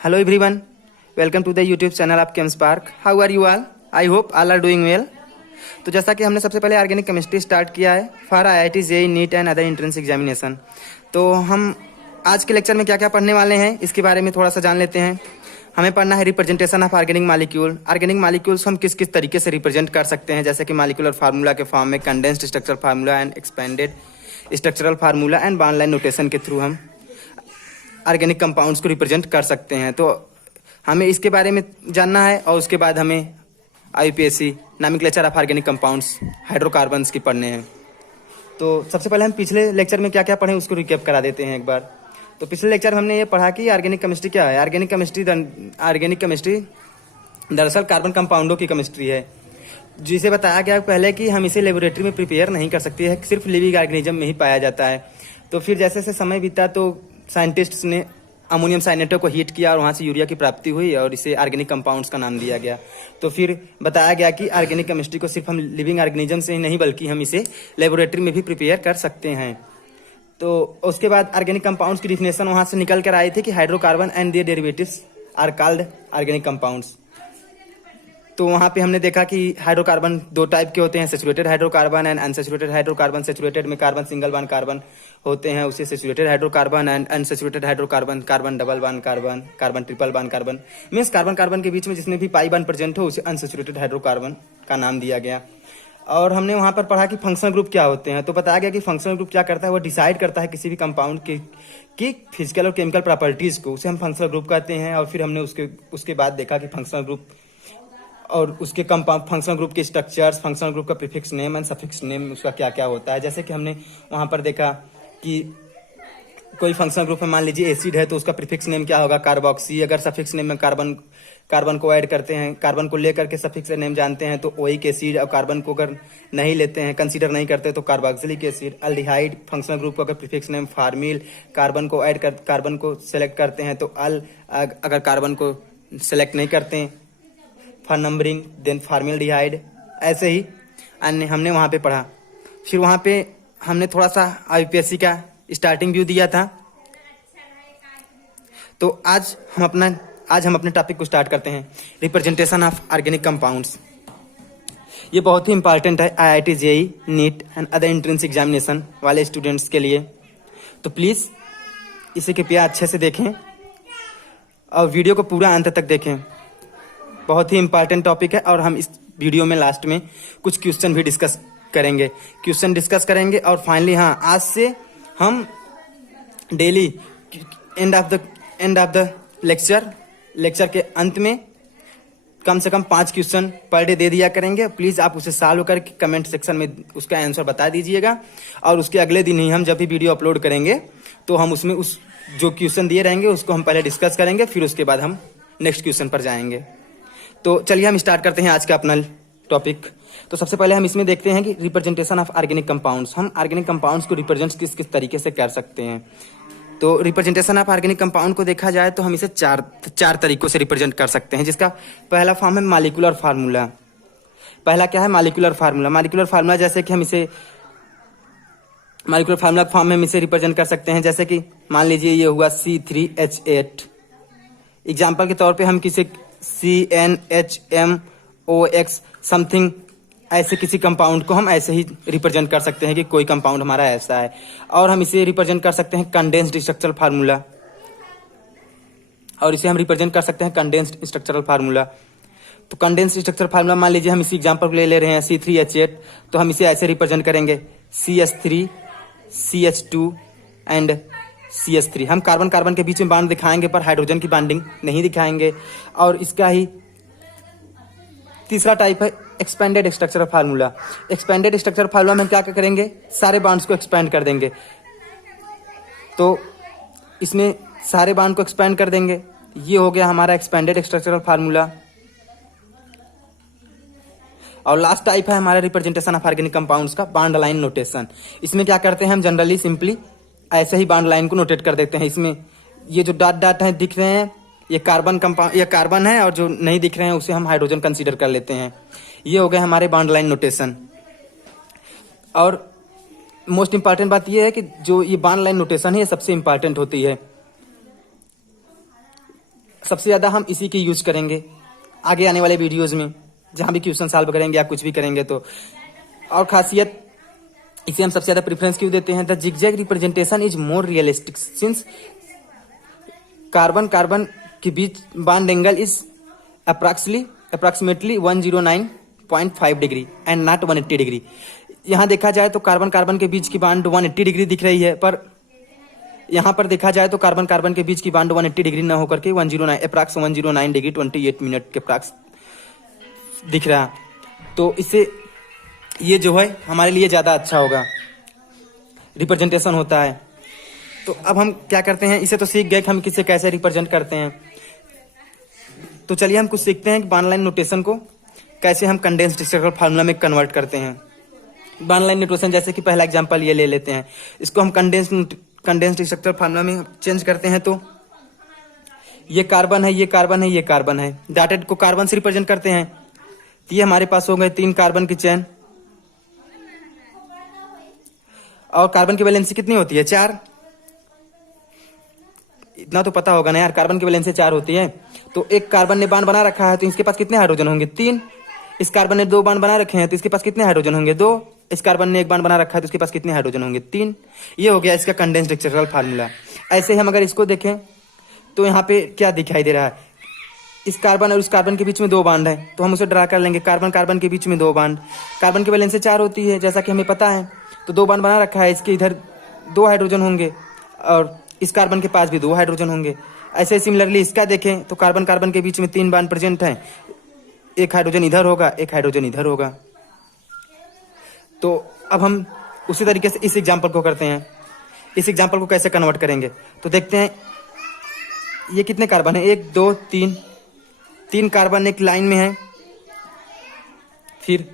Hello everyone, welcome to the YouTube channel of ChemSpark. How are you all? I hope all are doing well. तो जैसा कि हमने सबसे पहले organic chemistry start किया है for IIT JEE neat and other entrance examination. तो हम आज के लेक्चर में क्या क्या पढ़ने वाले हैं इसके बारे में थोड़ा सा जान लेते हैं। हमें पढ़ना है representation of organic molecule. Organic molecules हम किस किस तरीके से रिप्रेजेंट कर सकते हैं, जैसे कि मॉलिक्यूलर फार्मूला के फॉर्म में, condensed structural formula and expanded structural formula and bond line notation के थ्रू हम ऑर्गेनिक कंपाउंड्स को रिप्रेजेंट कर सकते हैं। तो हमें इसके बारे में जानना है और उसके बाद हमें IUPAC nomenclature of organic compounds hydrocarbons की पढ़ने हैं। तो सबसे पहले हम पिछले लेक्चर में क्या क्या पढ़े उसको रिकैप करा देते हैं एक बार। तो पिछले लेक्चर में हमने ये पढ़ा कि ऑर्गेनिक केमिस्ट्री क्या है। ऑर्गेनिक केमिस्ट्री दरअसल कार्बन कंपाउंडों की केमिस्ट्री है, जिसे बताया गया पहले कि हम इसे लेबोरेटरी में प्रिपेयर नहीं कर सकते हैं, सिर्फ लिविंग ऑर्गेनिज्म में ही पाया जाता है। तो फिर जैसे जैसे समय बीता तो साइंटिस्ट्स ने अमोनियम साइनेटो को हीट किया और वहाँ से यूरिया की प्राप्ति हुई और इसे ऑर्गेनिक कंपाउंड्स का नाम दिया गया। तो फिर बताया गया कि ऑर्गेनिक केमिस्ट्री को सिर्फ हम लिविंग ऑर्गेनिज्म से ही नहीं बल्कि हम इसे लेबोरेटरी में भी प्रिपेयर कर सकते हैं। तो उसके बाद ऑर्गेनिक कंपाउंड्स की डिफिनेशन वहाँ से निकल कर आई थी कि hydrocarbon and their derivatives are called organic compounds. तो वहाँ पे हमने देखा कि हाइड्रोकार्बन दो टाइप के होते हैं, saturated hydrocarbon and unsaturated hydrocarbon. Saturated में कार्बन सिंगल बॉन्ड कार्बन होते हैं, उसे saturated hydrocarbon, and unsaturated hydrocarbon carbon double bond carbon, carbon triple bond carbon, means carbon carbon के बीच में जिसमें भी पाई बॉन्ड प्रेजेंट हो उसे अनसैचुरेटेड हाइड्रोकार्बन का नाम दिया गया। और हमने वहाँ पर पढ़ा कि फंक्शनल ग्रुप क्या होते हैं। तो बताया गया कि फंक्शनल ग्रुप क्या करता है, वो डिसाइड करता है किसी भी कंपाउंड की फिजिकल और केमिकल प्रॉपर्टीज को, उसे हम फंक्शनल ग्रुप कहते हैं। और फिर हमने उसके बाद देखा कि फंक्शनल ग्रुप और उसके फंक्शनल ग्रुप के स्ट्रक्चर्स, फंक्शनल ग्रुप का prefix name and suffix name उसका क्या क्या होता है। जैसे कि हमने वहाँ पर देखा कि कोई फंक्शनल ग्रुप में मान लीजिए एसिड है तो उसका प्रीफिक्स नेम क्या होगा, कार्बोक्सी। अगर सफिक्स नेम में कार्बन को ऐड करते हैं, कार्बन को लेकर के सफिक्स नेम जानते हैं तो ओइक एसिड, और कार्बन को अगर नहीं लेते हैं, कंसीडर नहीं करते तो carboxylic acid. Aldehyde functional group को अगर प्रीफिक्स नेम फार्मिल, कार्बन को सेलेक्ट करते हैं तो अगर कार्बन को सेलेक्ट नहीं करते हैं फॉर नंबरिंग देन फार्मिल्डिहाइड। ऐसे ही अन्य हमने वहाँ पे पढ़ा। फिर वहाँ पे हमने थोड़ा सा IUPAC का स्टार्टिंग व्यू दिया था। तो आज हम अपने टॉपिक को स्टार्ट करते हैं, रिप्रेजेंटेशन ऑफ ऑर्गेनिक कंपाउंड्स। ये बहुत ही इंपॉर्टेंट है IIT JEE neat and other entrance examination वाले स्टूडेंट्स के लिए। तो प्लीज़ इसे कृपया अच्छे से देखें और वीडियो को पूरा अंत तक देखें। बहुत ही इंपॉर्टेंट टॉपिक है और हम इस वीडियो में लास्ट में कुछ क्वेश्चन भी डिस्कस करेंगे। और फाइनली आज से हम daily end of the lecture के अंत में कम से कम 5 क्वेश्चन पर डे दे दिया करेंगे। प्लीज़ आप उसे सॉल्व करके कमेंट सेक्शन में उसका आंसर बता दीजिएगा। और उसके अगले दिन ही हम जब भी वीडियो अपलोड करेंगे तो हम उसमें उस जो क्वेश्चन दिए रहेंगे उसको हम पहले डिस्कस करेंगे, फिर उसके बाद हम नेक्स्ट क्वेश्चन पर जाएंगे। तो चलिए हम स्टार्ट करते हैं आज का अपना टॉपिक। तो सबसे पहले हम इसमें देखते हैं कि रिप्रेजेंटेशन ऑफ ऑर्गेनिक कंपाउंड्स। हम ऑर्गेनिक कंपाउंड्स को रिप्रेजेंट किस किस तरीके से कर सकते हैं। तो रिप्रेजेंटेशन ऑफ ऑर्गेनिक कंपाउंड को देखा जाए तो हम इसे चार तरीकों से रिप्रेजेंट कर सकते हैं, जिसका पहला फॉर्म है मॉलिक्यूलर फार्मूला। पहला क्या है, मॉलिक्यूलर फार्मूला। मॉलिक्यूलर फार्मूला जैसे कि हम इसे मॉलिक्यूलर फार्मूला फॉर्म में इसे रिप्रेजेंट कर सकते हैं। जैसे कि मान लीजिए ये हुआ C3H8। एग्जाम्पल के तौर पर हम किसी CnHMOX समथिंग ऐसे किसी कंपाउंड को हम ऐसे ही रिप्रेजेंट कर सकते हैं कि कोई कंपाउंड हमारा ऐसा है। और हम इसे रिप्रेजेंट कर सकते हैं कंडेंस्ड स्ट्रक्चरल फार्मूला, और इसे हम रिप्रेजेंट कर सकते हैं कंडेंस्ड स्ट्रक्चरल फार्मूला। तो कंडेंस्ड स्ट्रक्चरल फार्मूला मान लीजिए हम इसी एग्जांपल को ले रहे हैं C3H8, तो हम इसे ऐसे रिप्रेजेंट करेंगे CH3 CH2 एंड CH3। हम कार्बन कार्बन के बीच में बॉन्ड दिखाएंगे पर हाइड्रोजन की बॉन्डिंग नहीं दिखाएंगे। और इसका ही तीसरा टाइप है expanded structural formula. Expanded structural formula में क्या करेंगे, सारे बॉन्ड्स को एक्सपेंड कर देंगे। तो इसमें सारे बॉन्ड को एक्सपेंड कर देंगे। ये हो गया हमारा एक्सपेंडेड स्ट्रक्चरल फार्मूला। और लास्ट टाइप है हमारा रिप्रेजेंटेशन ऑफ ऑर्गेनिक कंपाउंड्स का बॉन्ड लाइन नोटेशन। इसमें क्या करते हैं, हम जनरली सिंपली ऐसे ही बॉन्ड लाइन को नोटेट कर देते हैं। इसमें ये जो डॉट है दिख रहे हैं ये कार्बन है, और जो नहीं दिख रहे हैं उसे हम हाइड्रोजन कंसीडर कर लेते हैं। ये हो गए हमारे बॉन्ड लाइन नोटेशन। और मोस्ट इंपॉर्टेंट बात यह है कि जो ये बॉन्ड लाइन नोटेशन है ये सबसे इंपॉर्टेंट होती है। सबसे ज़्यादा हम इसी की यूज करेंगे आगे आने वाले वीडियोज़ में, जहाँ भी क्वेश्चन सॉल्व करेंगे या कुछ भी करेंगे तो। और खासियत इसे हम सबसे ज़्यादा प्रेफरेंस क्यों देते हैं? The zigzag representation is more realistic since carbon carbon के बीच bond angle is approximately 109.5 degree and not 180 degree. यहाँ देखा जाए तो कार्बन कार्बन के बीच की बॉन्ड 180 डिग्री दिख रही है, पर यहाँ पर देखा जाए तो कार्बन कार्बन के बीच की बॉन्ड 180 डिग्री न होकर के 109 डिग्री 28 मिनट के अप्रॉक्स दिख रहा। तो इससे ये जो है हमारे लिए ज़्यादा अच्छा होगा, रिप्रेजेंटेशन होता है। तो अब हम क्या करते हैं, इसे तो सीख गए कि हम किसे कैसे रिप्रेजेंट करते हैं। तो चलिए हम कुछ सीखते हैं कि बॉन्ड लाइन नोटेशन को कैसे हम कंडेंस्ड स्ट्रक्चरल फार्मूला में कन्वर्ट करते हैं। बॉन्ड लाइन नोटेशन जैसे कि पहला एग्जांपल ये ले लेते हैं, इसको हम कंडेंस्ड स्ट्रक्चरल फार्मूला में चेंज करते हैं। तो ये कार्बन है, ये कार्बन है, ये कार्बन है, डॉटेड को कार्बन से रिप्रेजेंट करते हैं। तो ये हमारे पास हो गए 3 कार्बन की चेन, और कार्बन की वैलेंसी कितनी होती है? 4। इतना तो पता होगा ना यार, कार्बन की वैलेंसी 4 होती है। तो एक कार्बन ने बॉन्ड बना रखा है तो इसके पास कितने हाइड्रोजन होंगे? 3। इस कार्बन ने 2 बॉन्ड बना रखे हैं तो इसके पास कितने हाइड्रोजन होंगे? 2। इस कार्बन ने 1 बॉन्ड बना रखा है तो इसके पास कितने हाइड्रोजन होंगे? 3। ये हो गया इसका कंडेंस्ड स्ट्रक्चरल फार्मूला। ऐसे ही हम अगर इसको देखें तो यहाँ पे क्या दिखाई दे रहा है? इस कार्बन और उस कार्बन के बीच में 2 बॉन्ड है, तो हम उसे ड्रा कर लेंगे। कार्बन कार्बन के बीच में 2 बॉन्ड, कार्बन की वैलेंसी 4 होती है जैसा कि हमें पता है। तो 2 बॉन्ड बना रखा है, इसके इधर 2 हाइड्रोजन होंगे और इस कार्बन के पास भी 2 हाइड्रोजन होंगे। ऐसे सिमिलरली इसका देखें तो कार्बन कार्बन के बीच में 3 बॉन्ड प्रेजेंट हैं, 1 हाइड्रोजन इधर होगा, 1 हाइड्रोजन इधर होगा। तो अब हम उसी तरीके से इस एग्जाम्पल को करते हैं। इस एग्जाम्पल को कैसे कन्वर्ट करेंगे तो देखते हैं। ये कितने कार्बन है? 1 2 3 कार्बन एक लाइन में है, फिर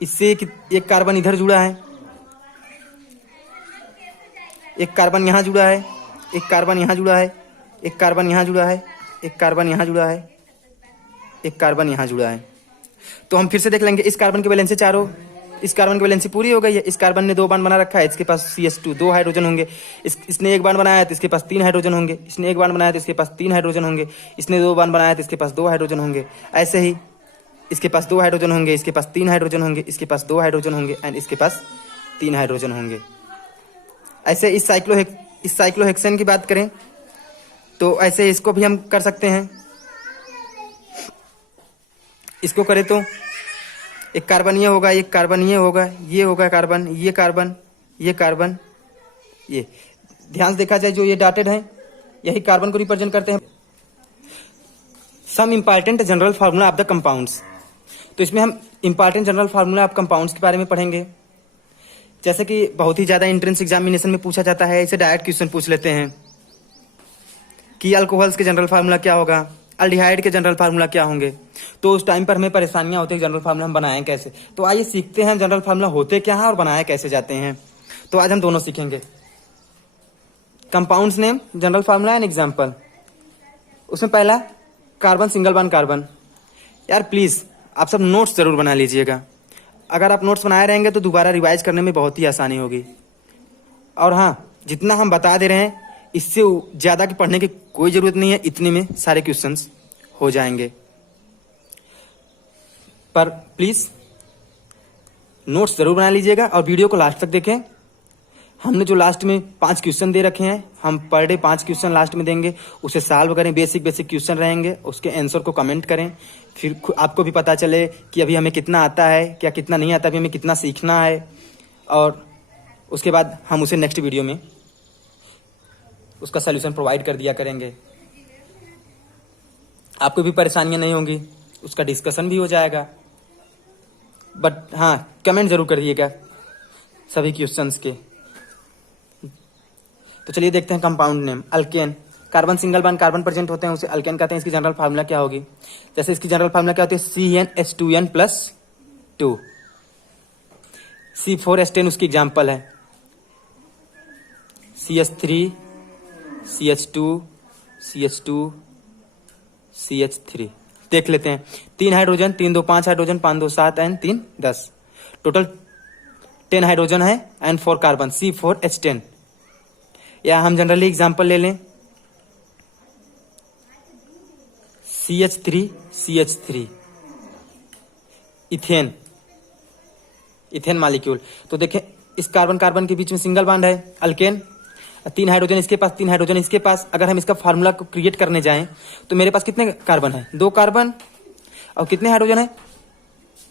इससे एक कार्बन इधर जुड़ा है, एक कार्बन यहाँ जुड़ा है, एक कार्बन यहाँ जुड़ा है, एक कार्बन यहाँ जुड़ा है, एक कार्बन यहाँ जुड़ा है, एक कार्बन यहाँ जुड़ा है। तो हम फिर से देख लेंगे। इस कार्बन की वैलेंसी 4 हो, इस कार्बन की वैलेंसी पूरी हो गई है। इस कार्बन ने 2 बॉन्ड बना रखा है, इसके पास CH2 2 हाइड्रोजन होंगे। इसने 1 बॉन्ड बनाया है तो इसके पास 3 हाइड्रोजन होंगे। इसने 1 बॉन्ड बनाया तो इसके पास 3 हाइड्रोजन होंगे। इसने 2 बॉन्ड बनाया तो इसके पास 2 हाइड्रोजन होंगे। ऐसे ही इसके पास 2 हाइड्रोजन होंगे, इसके पास 3 हाइड्रोजन होंगे, इसके पास 2 हाइड्रोजन होंगे एंड इसके पास 3 हाइड्रोजन होंगे। ऐसे इस साइक्लोहेक्सेन की बात करें तो ऐसे इसको भी हम कर सकते हैं। इसको करें तो एक कार्बन ये होगा, एक कार्बन ये होगा, ये होगा कार्बन, ये कार्बन, ये कार्बन, ये। ध्यान से देखा जाए जो ये डॉटेड है यही कार्बन को रिप्रेजेंट करते हैं। Some important general formula of the compounds. तो इसमें हम important general formula of compounds के बारे में पढ़ेंगे। जैसे कि बहुत ही ज्यादा एंट्रेंस एग्जामिनेशन में पूछा जाता है, इसे डायरेक्ट क्वेश्चन पूछ लेते हैं कि अल्कोहल्स के जनरल फार्मूला क्या होगा, अल्डिहाइड के जनरल फार्मूला क्या होंगे। तो उस टाइम पर हमें परेशानियां होती है जनरल फार्मूला हम बनाएं कैसे। तो आइए सीखते हैं जनरल फार्मूला होते क्या है और बनाए कैसे जाते हैं। तो आज हम दोनों सीखेंगे, compounds name, general formula and example. उसमें पहला कार्बन सिंगल बॉन्ड कार्बन। यार प्लीज आप सब नोट्स जरूर बना लीजिएगा। अगर आप नोट्स बनाए रहेंगे तो दोबारा रिवाइज करने में बहुत ही आसानी होगी। और हाँ, जितना हम बता दे रहे हैं इससे ज़्यादा की पढ़ने की कोई ज़रूरत नहीं है, इतने में सारे क्वेश्चंस हो जाएंगे। पर प्लीज़ नोट्स ज़रूर बना लीजिएगा और वीडियो को लास्ट तक देखें। हमने जो लास्ट में 5 क्वेश्चन दे रखे हैं, हम पर डे 5 क्वेश्चन लास्ट में देंगे, उसे सॉल्व करें। बेसिक क्वेश्चन रहेंगे, उसके आंसर को कमेंट करें। फिर आपको भी पता चले कि अभी हमें कितना आता है, क्या कितना नहीं आता, अभी हमें कितना सीखना है। और उसके बाद हम उसे नेक्स्ट वीडियो में उसका सलूशन प्रोवाइड कर दिया करेंगे। आपको भी परेशानियां नहीं होंगी, उसका डिस्कशन भी हो जाएगा। बट हाँ, कमेंट जरूर करिएगा सभी क्वेश्चंस के। तो चलिए देखते हैं compound name. Alkane, carbon single bond carbon present होते हैं, उसे अल्केन कहते हैं। इसकी जनरल फार्मूला क्या होगी? जैसे इसकी जनरल फार्मूला क्या होती है? CnH2n+2। C4H10 उसकी एग्जाम्पल है। CH3 CH2 CH2 CH3 देख लेते हैं। 3 hydrogen, 3 2 5 hydrogen, 5 2 7 and 3 10, total 10 hydrogen है एंड 4 कार्बन, C4H10। या हम जनरली एग्जांपल ले लें, CH3 इथेन, इथेन मॉलिक्यूल। तो देखें इस कार्बन कार्बन के बीच में सिंगल बॉन्ड है, अल्केन, 3 हाइड्रोजन इसके पास, 3 हाइड्रोजन इसके पास। अगर हम इसका फार्मूला को क्रिएट करने जाएं तो मेरे पास कितने कार्बन है? 2 कार्बन और कितने हाइड्रोजन है?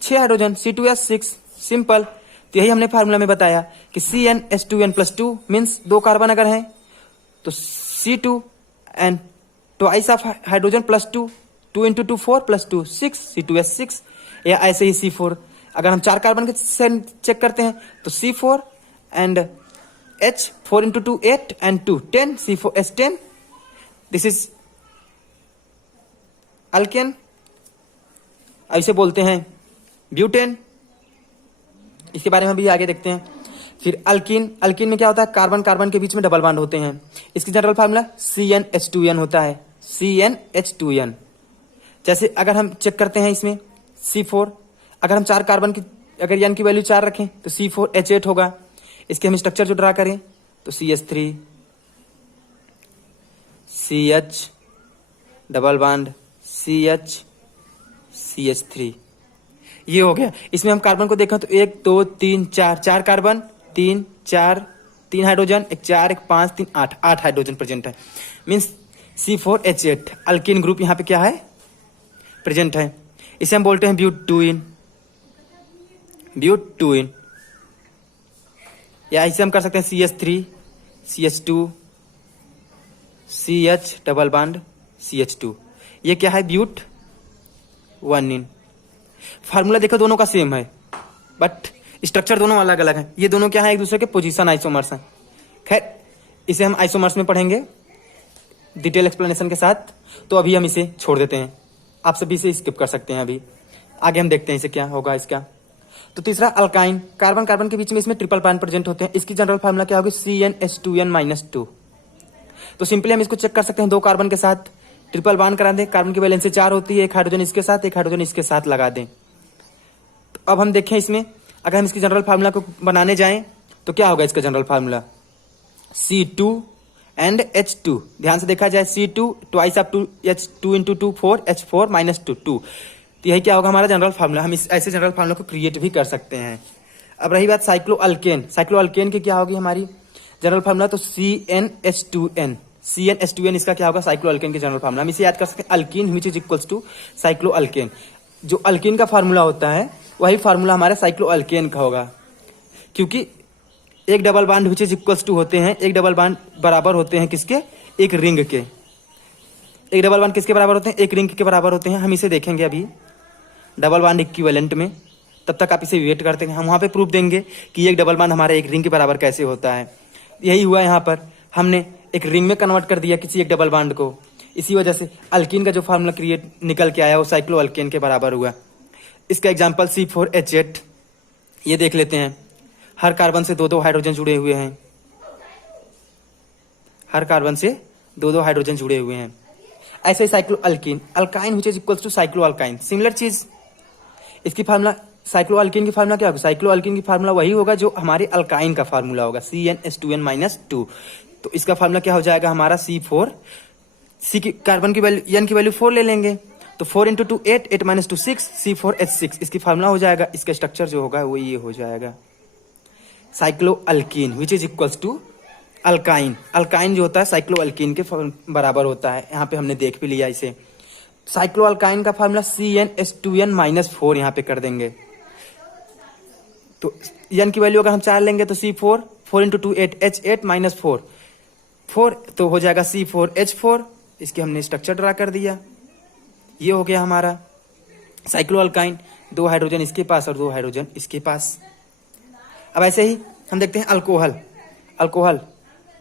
6 हाइड्रोजन, C2H6, सिंपल। तो यही हमने फार्मूला में बताया कि CnH2n+2 मीन्स 2 कार्बन अगर है तो C2 and twice of hydrogen +2, 2 × 2 4 +2 6 C2H6, या ऐसे ही C4। अगर हम 4 कार्बन के चेक करते हैं तो C4 and H, 4 × 2 8 and 2 10 C4H10, this is alkane. ऐसे बोलते हैं ब्यूटेन, इसके बारे में भी आगे देखते हैं। फिर अल्कीन, अल्कीन में क्या होता है? कार्बन कार्बन के बीच में डबल बॉन्ड होते हैं। इसकी जनरल फार्मूला CnH2n होता है, CnH2n। जैसे अगर हम चेक करते हैं इसमें C4, अगर हम 4 कार्बन की अगर n की वैल्यू 4 रखें तो C4H8 होगा। इसके हम स्ट्रक्चर जो ड्रा करें तो CH3 CH double bond CH CH3, ये हो गया। इसमें हम कार्बन को देखें तो 1 2 3 4, 4 कार्बन, 3 4, 3 हाइड्रोजन, 1 4 1 5 3 8, 8 हाइड्रोजन प्रेजेंट है, मीन्स C4H8 अल्कीन ग्रुप यहाँ पे क्या है? प्रेजेंट है। इसे हम बोलते हैं ब्यूटूइन, ब्यूटूइन। या इसे हम कर सकते हैं CH3 CH2 CH double bond CH2, ये क्या है? ब्यूट 1इन। फार्मूला देखो दोनों का सेम है बट स्ट्रक्चर दोनों अलग अलग है। ये दोनों क्या है? एक दूसरे के पोजीशन आइसोमर्स हैं। खैर इसे हम आइसोमर्स में पढ़ेंगे डिटेल एक्सप्लेनेशन के साथ, तो अभी हम इसे छोड़ देते हैं। आप सभी इसे स्किप कर सकते हैं। अभी आगे हम देखते हैं इसे क्या होगा इसका। तो तीसरा अल्काइन, कार्बन कार्बन के बीच में इसमें ट्रिपल बॉन्ड प्रेजेंट होते हैं। इसकी जनरल फार्मूला क्या होगी? CnH2n-2। तो सिंपली हम इसको चेक कर सकते हैं, 2 कार्बन के साथ ट्रिपल बॉन्ड करा दें, कार्बन की वैलेंसी 4 होती है, 1 हाइड्रोजन इसके साथ, 1 हाइड्रोजन इसके साथ लगा दें। तो अब हम देखें इसमें अगर हम इसकी जनरल फार्मूला को बनाने जाएं तो क्या होगा इसका general formula? C2 and H2, ध्यान से देखा जाए C2 twice of 2 H, 2 × 2 4 H4 -2 2। तो यही क्या होगा हमारा जनरल फार्मूला। हम इस ऐसे जनरल फार्मूला को क्रिएट भी कर सकते हैं। अब रही बात साइक्लोअल्केन, साइक्लोअल्केन की क्या होगी हमारी जनरल फार्मूला? तो CnH2n, CnH2n इसका क्या होगा? साइक्लोअल्केन की जनरल फार्मूला। हम इसे याद कर सकते हैं, alkene which is equals to cycloalkane. जो अल्कीन का फार्मूला होता है वही फार्मूला हमारा साइक्लोअल्केन का होगा, क्योंकि एक double bond which is equals to होते हैं, एक डबल बॉन्ड बराबर होते हैं किसके? एक रिंग के। एक डबल बॉन्ड किसके बराबर होते हैं? एक रिंग के बराबर होते हैं। हम इसे देखेंगे अभी डबल बॉन्ड इक्विवेलेंट में, तब तक आप इसे वेट करते हैं। हम वहां पे प्रूफ देंगे कि एक डबल बॉन्ड हमारे एक रिंग के बराबर कैसे होता है। यही हुआ यहाँ पर, हमने एक रिंग में कन्वर्ट कर दिया किसी एक डबल बॉन्ड को। इसी वजह से अल्कीन का जो फार्मूला क्रिएट निकल के आया वो साइक्लोअल्केन के बराबर हुआ। इसका एग्जांपल C4H8 ये देख लेते हैं। हर कार्बन से 2-2 हाइड्रोजन जुड़े हुए हैं, हर कार्बन से 2-2 हाइड्रोजन जुड़े हुए हैं। ऐसे ही cycloalkene, alkyne which is equals to cycloalkyne, similar चीज। इसकी फार्मूला साइक्लोअल्कीन की फार्मूला क्या होगा? साइक्लोअल्कीन की फार्मूला वही होगा जो हमारे अल्काइन का फार्मूला होगा, CnH2n-2। तो इसका फार्मूला क्या हो जाएगा हमारा? C4, C की कार्बन की वैल्यू n की वैल्यू 4 ले लेंगे तो 4 × 2 8, 8 - 2 6 C4H6 इसकी फार्मूला हो जाएगा। इसका स्ट्रक्चर जो होगा वो ये हो जाएगा, cycloalkene which is equals to alkyne. Alkyne जो होता है साइक्लोअल्कीन के बराबर होता है। यहाँ पे हमने देख भी लिया इसे। साइक्लोअल्काइन का फार्मूला CnH2n-4 यहाँ पे कर देंगे। तो n की वैल्यू अगर हम 4 लेंगे तो C4, 4 × 2 8 H8 -4 4, तो हो जाएगा C4H4। इसके हमने स्ट्रक्चर ड्रा कर दिया। ये हो गया हमारा साइक्लोअल्काइन, 2 हाइड्रोजन इसके पास और 2 हाइड्रोजन इसके पास। अब ऐसे ही हम देखते हैं अल्कोहल, अल्कोहल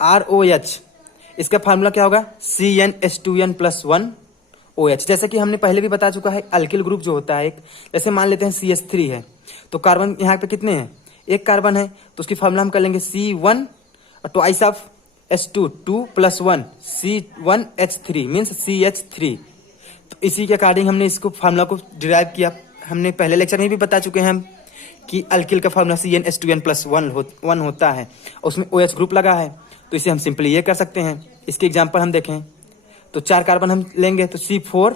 ROH, इसका फार्मूला क्या होगा? CnH2n+1 OH। जैसे कि हमने पहले भी बता चुका है, अल्किल ग्रुप जो होता है एक, जैसे मान लेते हैं CH3 है तो कार्बन यहाँ पे कितने हैं? एक कार्बन है, तो उसकी फार्मूला हम कर लेंगे C1 twice of H2 2 + 1 C1H3 means CH3। तो इसी के अकॉर्डिंग हमने इसको फार्मूला को डिराइव किया। हमने पहले लेक्चर में भी बता चुके हैं हम कि अल्किल का फार्मूला CnH2n+1 होता है, उसमें OH ग्रुप लगा है। तो इसे हम सिंपली ये कर सकते हैं। इसके एग्जांपल हम देखें तो 4 कार्बन हम लेंगे तो C4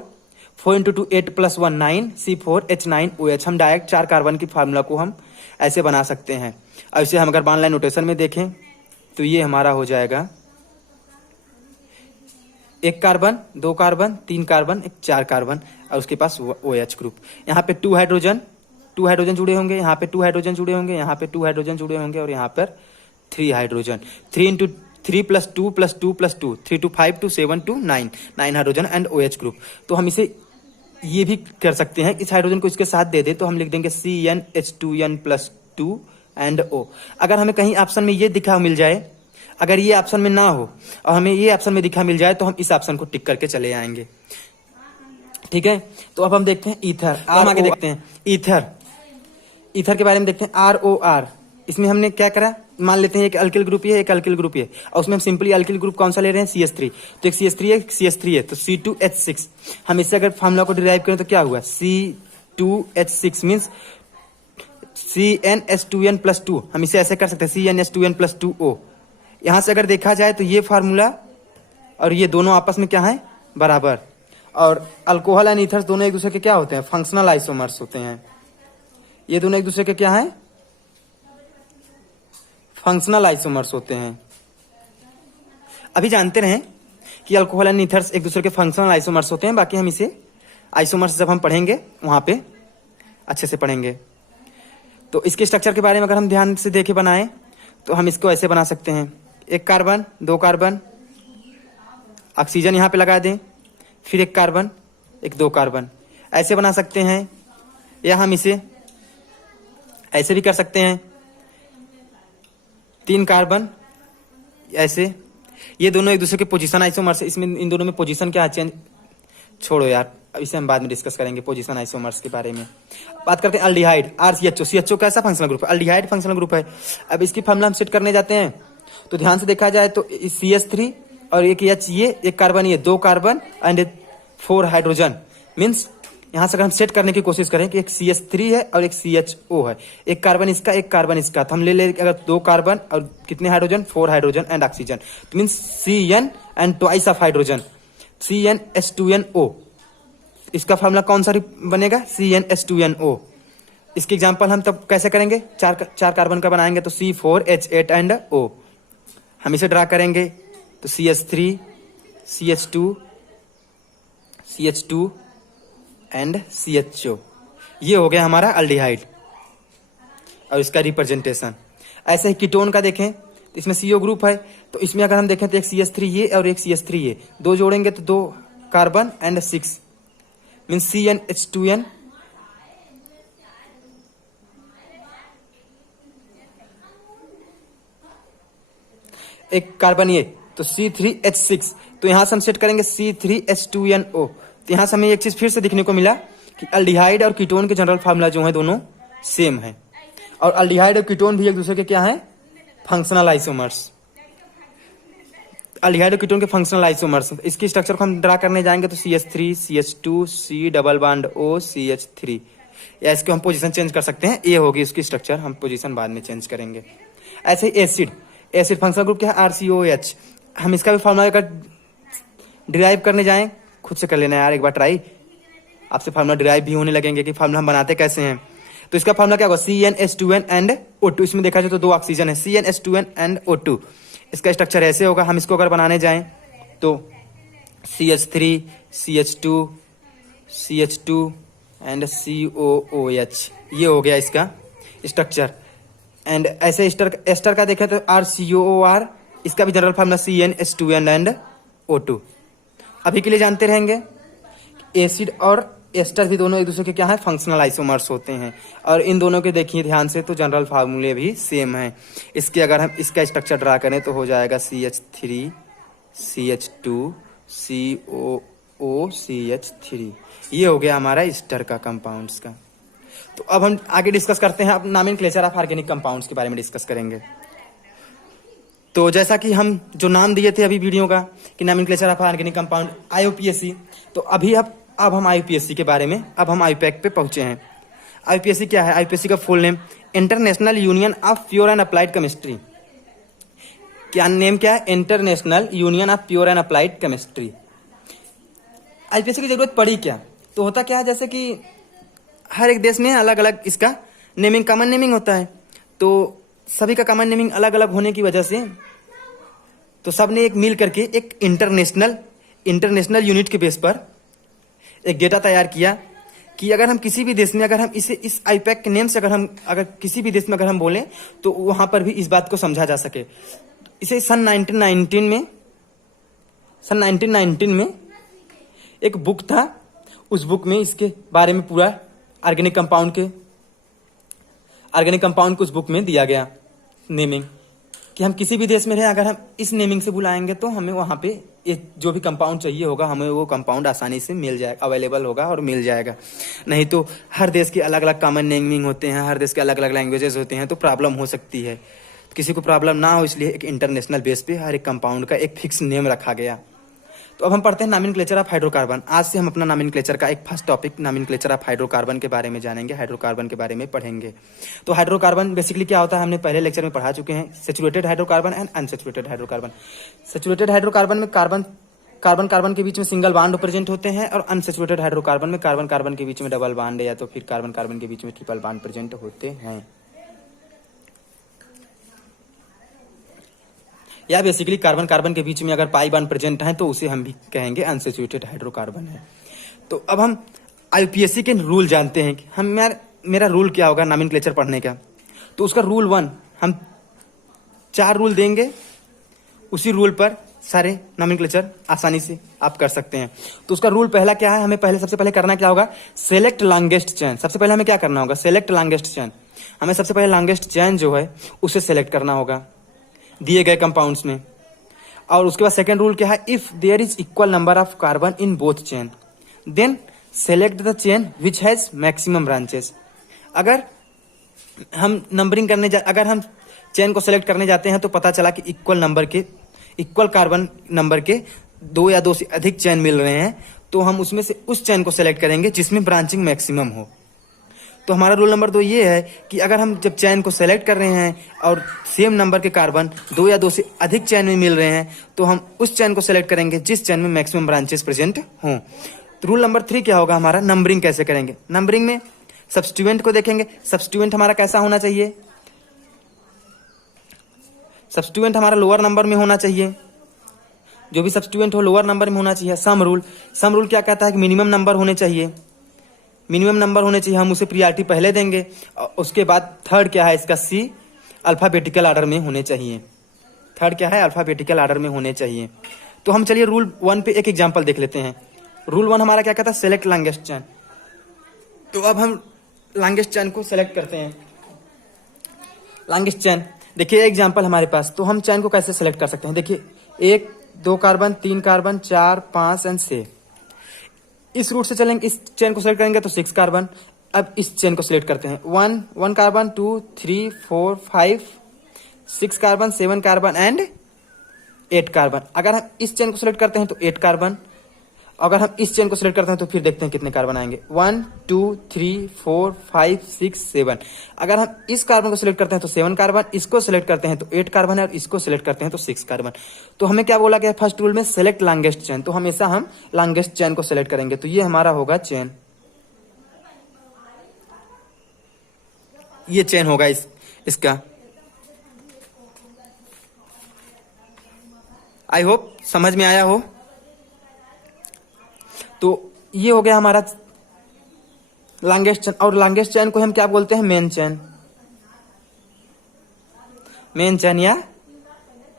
4 इंटू 2 8 प्लस 1 9 C4H9OH। हम डायरेक्ट 4 कार्बन की फार्मूला को हम ऐसे बना सकते हैं। अब इसे हम अगर वन लाइन नोटेशन में देखें तो ये हमारा हो जाएगा 1 कार्बन 2 कार्बन 3 कार्बन 4 कार्बन और उसके पास OH ग्रुप। यहाँ पे 2 हाइड्रोजन जुड़े होंगे, यहाँ पे 2 हाइड्रोजन जुड़े होंगे, यहाँ पे 2 हाइड्रोजन जुड़े होंगे और यहाँ पर 3 hydrogen. 3 into 3 plus 2 plus 2 plus 2 3 to 5 to 7 to 9 hydrogen and OH group. तो हम इसे ये भी कर सकते हैं, इस हाइड्रोजन को इसके साथ दे दे तो हम लिख देंगे CnH2n प्लस 2 एंड O। अगर हमें कहीं ऑप्शन में ये दिखा मिल जाए, अगर ये ऑप्शन में ना हो और हमें ये ऑप्शन में दिखा मिल जाए तो हम इस ऑप्शन को टिक करके चले आएंगे। ठीक है, तो अब हम देखते हैं ईथर। हम आगे देखते हैं ईथर के बारे में देखते हैं। ROR, इसमें हमने क्या करा, मान लेते हैं एक अल्किल ग्रुप है, एक अल्किल ग्रुप है और उसमें हम सिंपली अल्किल ग्रुप कौन सा ले रहे हैं, CH3। तो एक CH3 है, एक CH3 है तो C2H6। हम इससे अगर फार्मूला को डिराइव करें तो क्या हुआ, C2H6 मीन्स CnH2n प्लस 2। हम इसे ऐसे कर सकते हैं CnH2n प्लस 2O। यहां से अगर देखा जाए तो ये फार्मूला और ये दोनों आपस में क्या है, बराबर। और अल्कोहल एंड ईथर्स दोनों एक दूसरे के क्या होते हैं, फंक्शनल आइसोमर्स होते हैं। ये दोनों एक दूसरे के क्या है, फंक्शनल आइसोमर्स होते हैं। अभी जानते रहे कि अल्कोहल एंड ईथर्स एक दूसरे के फंक्शनल आइसोमर्स होते हैं। बाकी हम इसे आइसोमर्स जब हम पढ़ेंगे वहां पे अच्छे से पढ़ेंगे। तो इसके स्ट्रक्चर के बारे में अगर हम ध्यान से देखे बनाएं तो हम इसको ऐसे बना सकते हैं, 1 कार्बन 2 कार्बन, ऑक्सीजन यहाँ पे लगा दें, फिर 1 कार्बन 2 कार्बन, ऐसे बना सकते हैं। या हम इसे ऐसे भी कर सकते हैं, 3 कार्बन ऐसे। ये दोनों एक दूसरे के पोजीशन आइसोमर्स है। इसमें इन दोनों में पोजीशन क्या चेंज, छोड़ो यार, इसे हम बाद में डिस्कस करेंगे पोजीशन आइसोमर्स के बारे में। बात करते हैं अल्डिहाइड, RCHO कैसा फंक्शनल ग्रुप है, अल्डिहाइड फंक्शनल ग्रुप है। अब इसकी फार्मूला हम सेट करने जाते हैं तो ध्यान से देखा जाए तो CH3 और एक H, ये 1 कार्बन, ये 2 कार्बन एंड 4 हाइड्रोजन। मीन्स यहां से अगर हम सेट करने की कोशिश करें कि एक CH3 है और एक CHO है, 1 कार्बन इसका 1 कार्बन इसका, तो हम ले अगर 2 कार्बन और कितने हाइड्रोजन, 4 हाइड्रोजन एंड ऑक्सीजन। तो means CN and twice of hydrogen, CnH2nO। इसका फार्मूला कौन सा बनेगा, CnH2nO। इसकी एग्जांपल हम तब कैसे करेंगे, 4 कार्बन का बनाएंगे तो C4H8 एंड O। हम इसे ड्रा करेंगे तो CH3 CH2 एंड CHO। ये हो गया हमारा अल्डिहाइड और इसका रिप्रेजेंटेशन। ऐसे ही कीटोन का देखें तो इसमें CO ग्रुप है, तो इसमें अगर हम देखें तो एक CH3 ये और एक CH3 ये, 2 जोड़ेंगे तो 2 कार्बन एंड 6 मीन्स CnH2n। एक कार्बन ये तो C3H6, तो यहां से हम सेट करेंगे C3H2nO। तो यहां से हमें एक चीज फिर से दिखने को मिला कि अल्डिहाइड और कीटोन के जनरल फार्मूला जो है दोनों सेम है। और अल्डिहाइड और कीटोन भी एक दूसरे के क्या है, फंक्शनल आइसोमर्स। अल्डिहाइड और कीटोन के फंक्शनल आइसोमर्स। इसकी स्ट्रक्चर को हम ड्रा करने जाएंगे तो CH3 CH2 C double bond O CH3, या इसको हम पोजीशन चेंज कर सकते हैं, ये होगी उसकी स्ट्रक्चर, हम पोजीशन बाद में चेंज करेंगे। ऐसे एसिड फंक्शनल ग्रुप क्या है, RCOH। हम इसका भी फार्मूला अगर डिराइव करने जाएं, खुद से कर लेना यार एक बार ट्राई, आपसे फार्मूला डिराइव भी होने लगेंगे कि फार्मूला हम बनाते कैसे हैं। तो इसका फार्मूला क्या होगा, CnH2n एंड O2। इसमें देखा जाए तो 2 ऑक्सीजन है, CnH2n एंड O2। इसका स्ट्रक्चर ऐसे होगा। हम इसको अगर बनाने जाएं तो CH3 CH2 एंड COOH, ये हो गया इसका स्ट्रक्चर। एंड ऐसे एस्टर का देखें तो RCOOR, इसका भी general formula CnH2n and O2। अभी के लिए जानते रहेंगे एसिड और एस्टर भी दोनों एक दूसरे के क्या है, फंक्शनल आइसोमर्स होते हैं। और इन दोनों के देखिए ध्यान से तो जनरल फार्मूले भी सेम हैं। इसके अगर हम इसका स्ट्रक्चर ड्रा करें तो हो जाएगा CH3 CH2 COO CH3। ये हो गया हमारा एस्टर का कंपाउंड्स का। तो अब हम आगे डिस्कस करते हैं, अब नॉमेनक्लेचर ऑफ ऑर्गेनिक कंपाउंड्स के बारे में डिस्कस करेंगे। तो जैसा कि हम जो नाम दिए थे अभी वीडियो का कि nomenclature of organic compound IUPAC, तो अभी अब हम IUPAC के बारे में, अब हम IUPAC पे पहुंचे हैं। IUPAC क्या है, IUPAC का full name international union of pure and applied chemistry. क्या नेम क्या है, international union of pure and applied chemistry. IUPAC की जरूरत पड़ी क्या, तो होता क्या है, जैसे कि हर एक देश में अलग अलग इसका नेमिंग, कॉमन नेमिंग होता है। तो सभी का कॉमन नेमिंग अलग अलग होने की वजह से तो सब ने एक मिल करके एक इंटरनेशनल यूनिट के बेस पर एक डेटा तैयार किया कि अगर हम किसी भी देश में, अगर हम इसे इस आईपैक के नेम से अगर किसी भी देश में अगर हम बोलें तो वहां पर भी इस बात को समझा जा सके। इसे सन 1919 में एक बुक था, उस बुक में इसके बारे में पूरा ऑर्गेनिक कंपाउंड को उस बुक में दिया गया नेमिंग, कि हम किसी भी देश में रहे, अगर हम इस नेमिंग से बुलाएंगे तो हमें वहां पे जो भी कंपाउंड चाहिए होगा, हमें वो कंपाउंड आसानी से मिल जाएगा, अवेलेबल होगा और मिल जाएगा। नहीं तो हर देश के अलग अलग कॉमन नेमिंग होते हैं, हर देश के अलग अलग लैंग्वेजेस होते हैं, तो प्रॉब्लम हो सकती है। किसी को प्रॉब्लम ना हो इसलिए एक इंटरनेशनल बेस पे हर एक कंपाउंड का एक फिक्स नेम रखा गया। तो अब हम पढ़ते हैं नॉमेनक्लेचर ऑफ हाइड्रोकार्बन। आज से हम अपना नॉमेनक्लेचर का एक first topic nomenclature of hydrocarbon के बारे में जानेंगे, हाइड्रोकार्बन के बारे में पढ़ेंगे। तो हाइड्रोकार्बन बेसिकली क्या होता है, हमने पहले लेक्चर में पढ़ा चुके हैं। Saturated hydrocarbon and unsaturated hydrocarbon. Saturated hydrocarbon में कार्बन के बीच में सिंगल बॉन्ड प्रेजेंट होते हैं, और अनसैचुरेटेड हाइड्रोकार्बन में कार्बन के बीच में डबल बॉन्ड या तो फिर कार्बन के बीच में ट्रिपल बॉन्ड प्रेजेंट होते हैं। या बेसिकली कार्बन के बीच में अगर पाई बॉन्ड प्रेजेंट है तो उसे हम भी कहेंगे अनसैचुरेटेड हाइड्रोकार्बन है। तो अब हम आईपीएससी के रूल जानते हैं कि मेरा रूल क्या होगा नॉमेनक्लेचर पढ़ने का। तो उसका रूल 1, हम 4 रूल देंगे, उसी रूल पर सारे नॉमेनक्लेचर आसानी से आप कर सकते हैं। तो उसका रूल पहला क्या है, हमें सबसे पहले करना क्या होगा, सेलेक्ट लॉन्गेस्ट चेन। सबसे पहले हमें क्या करना होगा, सेलेक्ट लॉन्गेस्ट चेन। हमें सबसे पहले लॉन्गेस्ट चेन जो है उसे सेलेक्ट करना होगा दिए गए कंपाउंड्स में। और उसके बाद सेकंड रूल क्या है, if there is equal number of carbon in both chain then select the chain which has maximum branches. अगर हम अगर हम चेन को सेलेक्ट करने जाते हैं तो पता चला कि इक्वल कार्बन नंबर के 2 या 2 से अधिक चेन मिल रहे हैं, तो हम उसमें से उस चेन को सेलेक्ट करेंगे जिसमें ब्रांचिंग मैक्सिमम हो। तो हमारा रूल नंबर 2 ये है कि अगर हम जब चैन को सेलेक्ट कर रहे हैं और सेम नंबर के कार्बन 2 या 2 से अधिक चैन में मिल रहे हैं, तो हम उस चैन को सेलेक्ट करेंगे जिस चैन में मैक्सिमम ब्रांचेस प्रेजेंट हों। तो रूल नंबर 3 क्या होगा हमारा, नंबरिंग कैसे करेंगे। नंबरिंग में सब्स्टिट्यूएंट को देखेंगे। सब्स्टिट्यूएंट हमारा कैसा होना चाहिए, सब्स्टिट्यूएंट हमारा लोअर नंबर में होना चाहिए। जो भी सब्स्टिट्यूएंट हो लोअर नंबर में होना चाहिए। सम रूल क्या कहता है कि मिनिमम नंबर होने चाहिए, हम उसे प्रियॉरिटी पहले देंगे। उसके बाद थर्ड क्या है इसका, सी अल्फाबेटिकल ऑर्डर में होने चाहिए। तो हम चलिए रूल 1 पे एक एग्जांपल देख लेते हैं। रूल 1 हमारा क्या कहता है, सेलेक्ट लॉन्गेस्ट चेन। तो अब हम लॉन्गेस्ट चेन को सेलेक्ट करते हैं। लॉन्गेस्ट चेन देखिए एग्जांपल हमारे पास। तो हम चेन को कैसे सेलेक्ट कर सकते हैं, देखिए 1 2 कार्बन 3 कार्बन 4 5 एंड 6। इस रूट से चलेंगे, इस चेन को सेलेक्ट करेंगे तो 6 कार्बन। अब इस चेन को सिलेक्ट करते हैं, 1 carbon 2 3 4 5 6 carbon 7 carbon and 8 carbon. अगर हम इस चेन को सिलेक्ट करते हैं तो 8 कार्बन। अगर हम इस चेन को सिलेक्ट करते हैं तो फिर देखते हैं कितने कार्बन आएंगे, 1 2 3 4 5 6 7। अगर हम इस कार्बन को सिलेक्ट करते हैं तो 7 कार्बन, इसको सिलेक्ट करते हैं तो 8 कार्बन है, और इसको सिलेक्ट करते हैं तो 6 कार्बन। तो हमें क्या बोला गया फर्स्ट रूल में, सेलेक्ट लॉन्गेस्ट चेन। तो हमेशा हम लॉन्गेस्ट चेन को सिलेक्ट करेंगे। तो ये हमारा होगा चेन, ये चेन होगा इसका। आई होप समझ में आया हो। तो ये हो गया हमारा लॉन्गेस्ट चेन। और लॉन्गेस्ट चेन को हम क्या बोलते हैं, मेन चेन या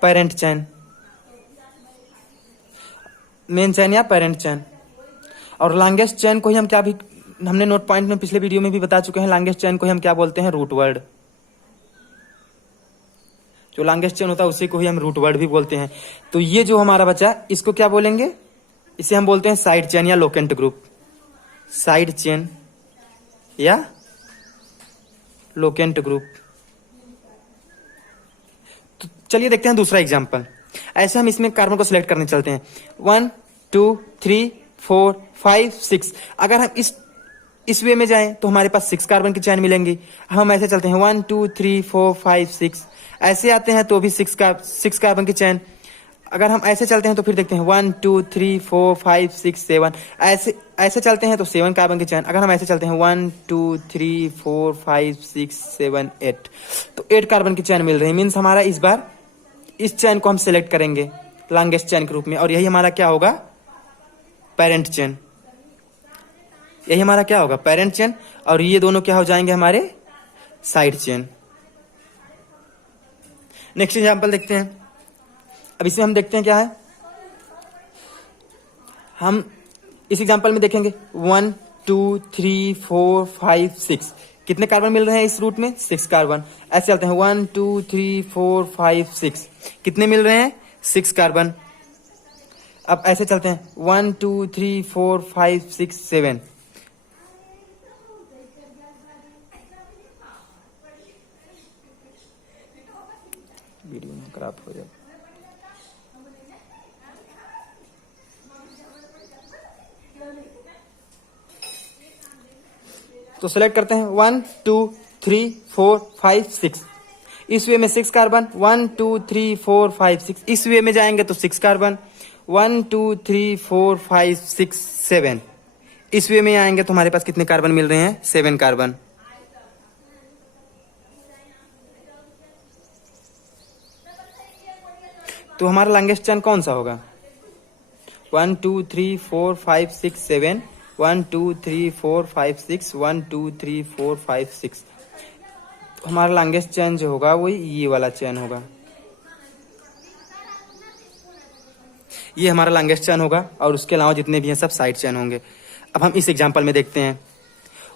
पेरेंट चेन। और लॉन्गेस्ट चेन को ही हम क्या भी हमने नोट पॉइंट में पिछले वीडियो में भी बता चुके हैं, लॉन्गेस्ट चेन को ही हम क्या बोलते हैं, रूट वर्ड। जो लॉन्गेस्ट चेन होता है उसी को ही हम रूट वर्ड भी बोलते हैं। तो ये जो हमारा बचा इसको क्या बोलेंगे, इसे हम बोलते हैं साइड चेन या लोकेंट ग्रुप। साइड चेन या लोकेंट ग्रुप। तो चलिए देखते हैं दूसरा एग्जांपल। ऐसे हम इसमें कार्बन को सिलेक्ट करने चलते हैं, 1 2 3 4 5 6। अगर हम इस वे में जाएं तो हमारे पास 6 कार्बन की चेन मिलेंगी। हम ऐसे चलते हैं 1 2 3 4 5 6। ऐसे आते हैं तो भी 6 कार्बन की चेन। अगर हम ऐसे चलते हैं तो फिर देखते हैं 1 2 3 4 5 6 7, ऐसे ऐसे चलते हैं तो 7 कार्बन की चेन। अगर हम ऐसे चलते हैं 1 2 3 4 5 6 7 8, तो 8 कार्बन की चेन मिल रही है। मीन्स हमारा इस बार इस चेन को हम सेलेक्ट करेंगे लॉन्गेस्ट चेन के रूप में, और यही हमारा क्या होगा, पेरेंट चेन। यही हमारा क्या होगा, पेरेंट चेन, और ये दोनों क्या हो जाएंगे, हमारे साइड चेन। नेक्स्ट एग्जांपल देखते हैं। अब इसमें हम देखते हैं क्या है, हम इस एग्जांपल में देखेंगे 1 2 3 4 5 6, कितने कार्बन मिल रहे हैं इस रूट में, 6 कार्बन। ऐसे चलते हैं 1 2 3 4 5 6, कितने मिल रहे हैं, 6 कार्बन। अब ऐसे चलते हैं 1 2 3 4 5 6 7, वीडियो में खराब हो जाए। तो सेलेक्ट करते हैं 1 2 3 4 5 6, इस वे में 6 कार्बन। 1 2 3 4 5 6, इस वे में जाएंगे तो 6 कार्बन। 1 2 3 4 5 6 7, इस वे में आएंगे तो हमारे पास कितने कार्बन मिल रहे हैं, 7 कार्बन। तो हमारा लॉन्गेस्ट चेन कौन सा होगा, 1 2 3 4 5 6 7, 1 2 3 4 5 6, 1 2 3 4 5 6। तो हमारा लॉन्गेस्ट चेन जो होगा वही ये वाला चेन होगा, ये हमारा लॉन्गेस्ट चेन होगा, और उसके अलावा जितने भी हैं सब साइड चेन होंगे। अब हम इस एग्जांपल में देखते हैं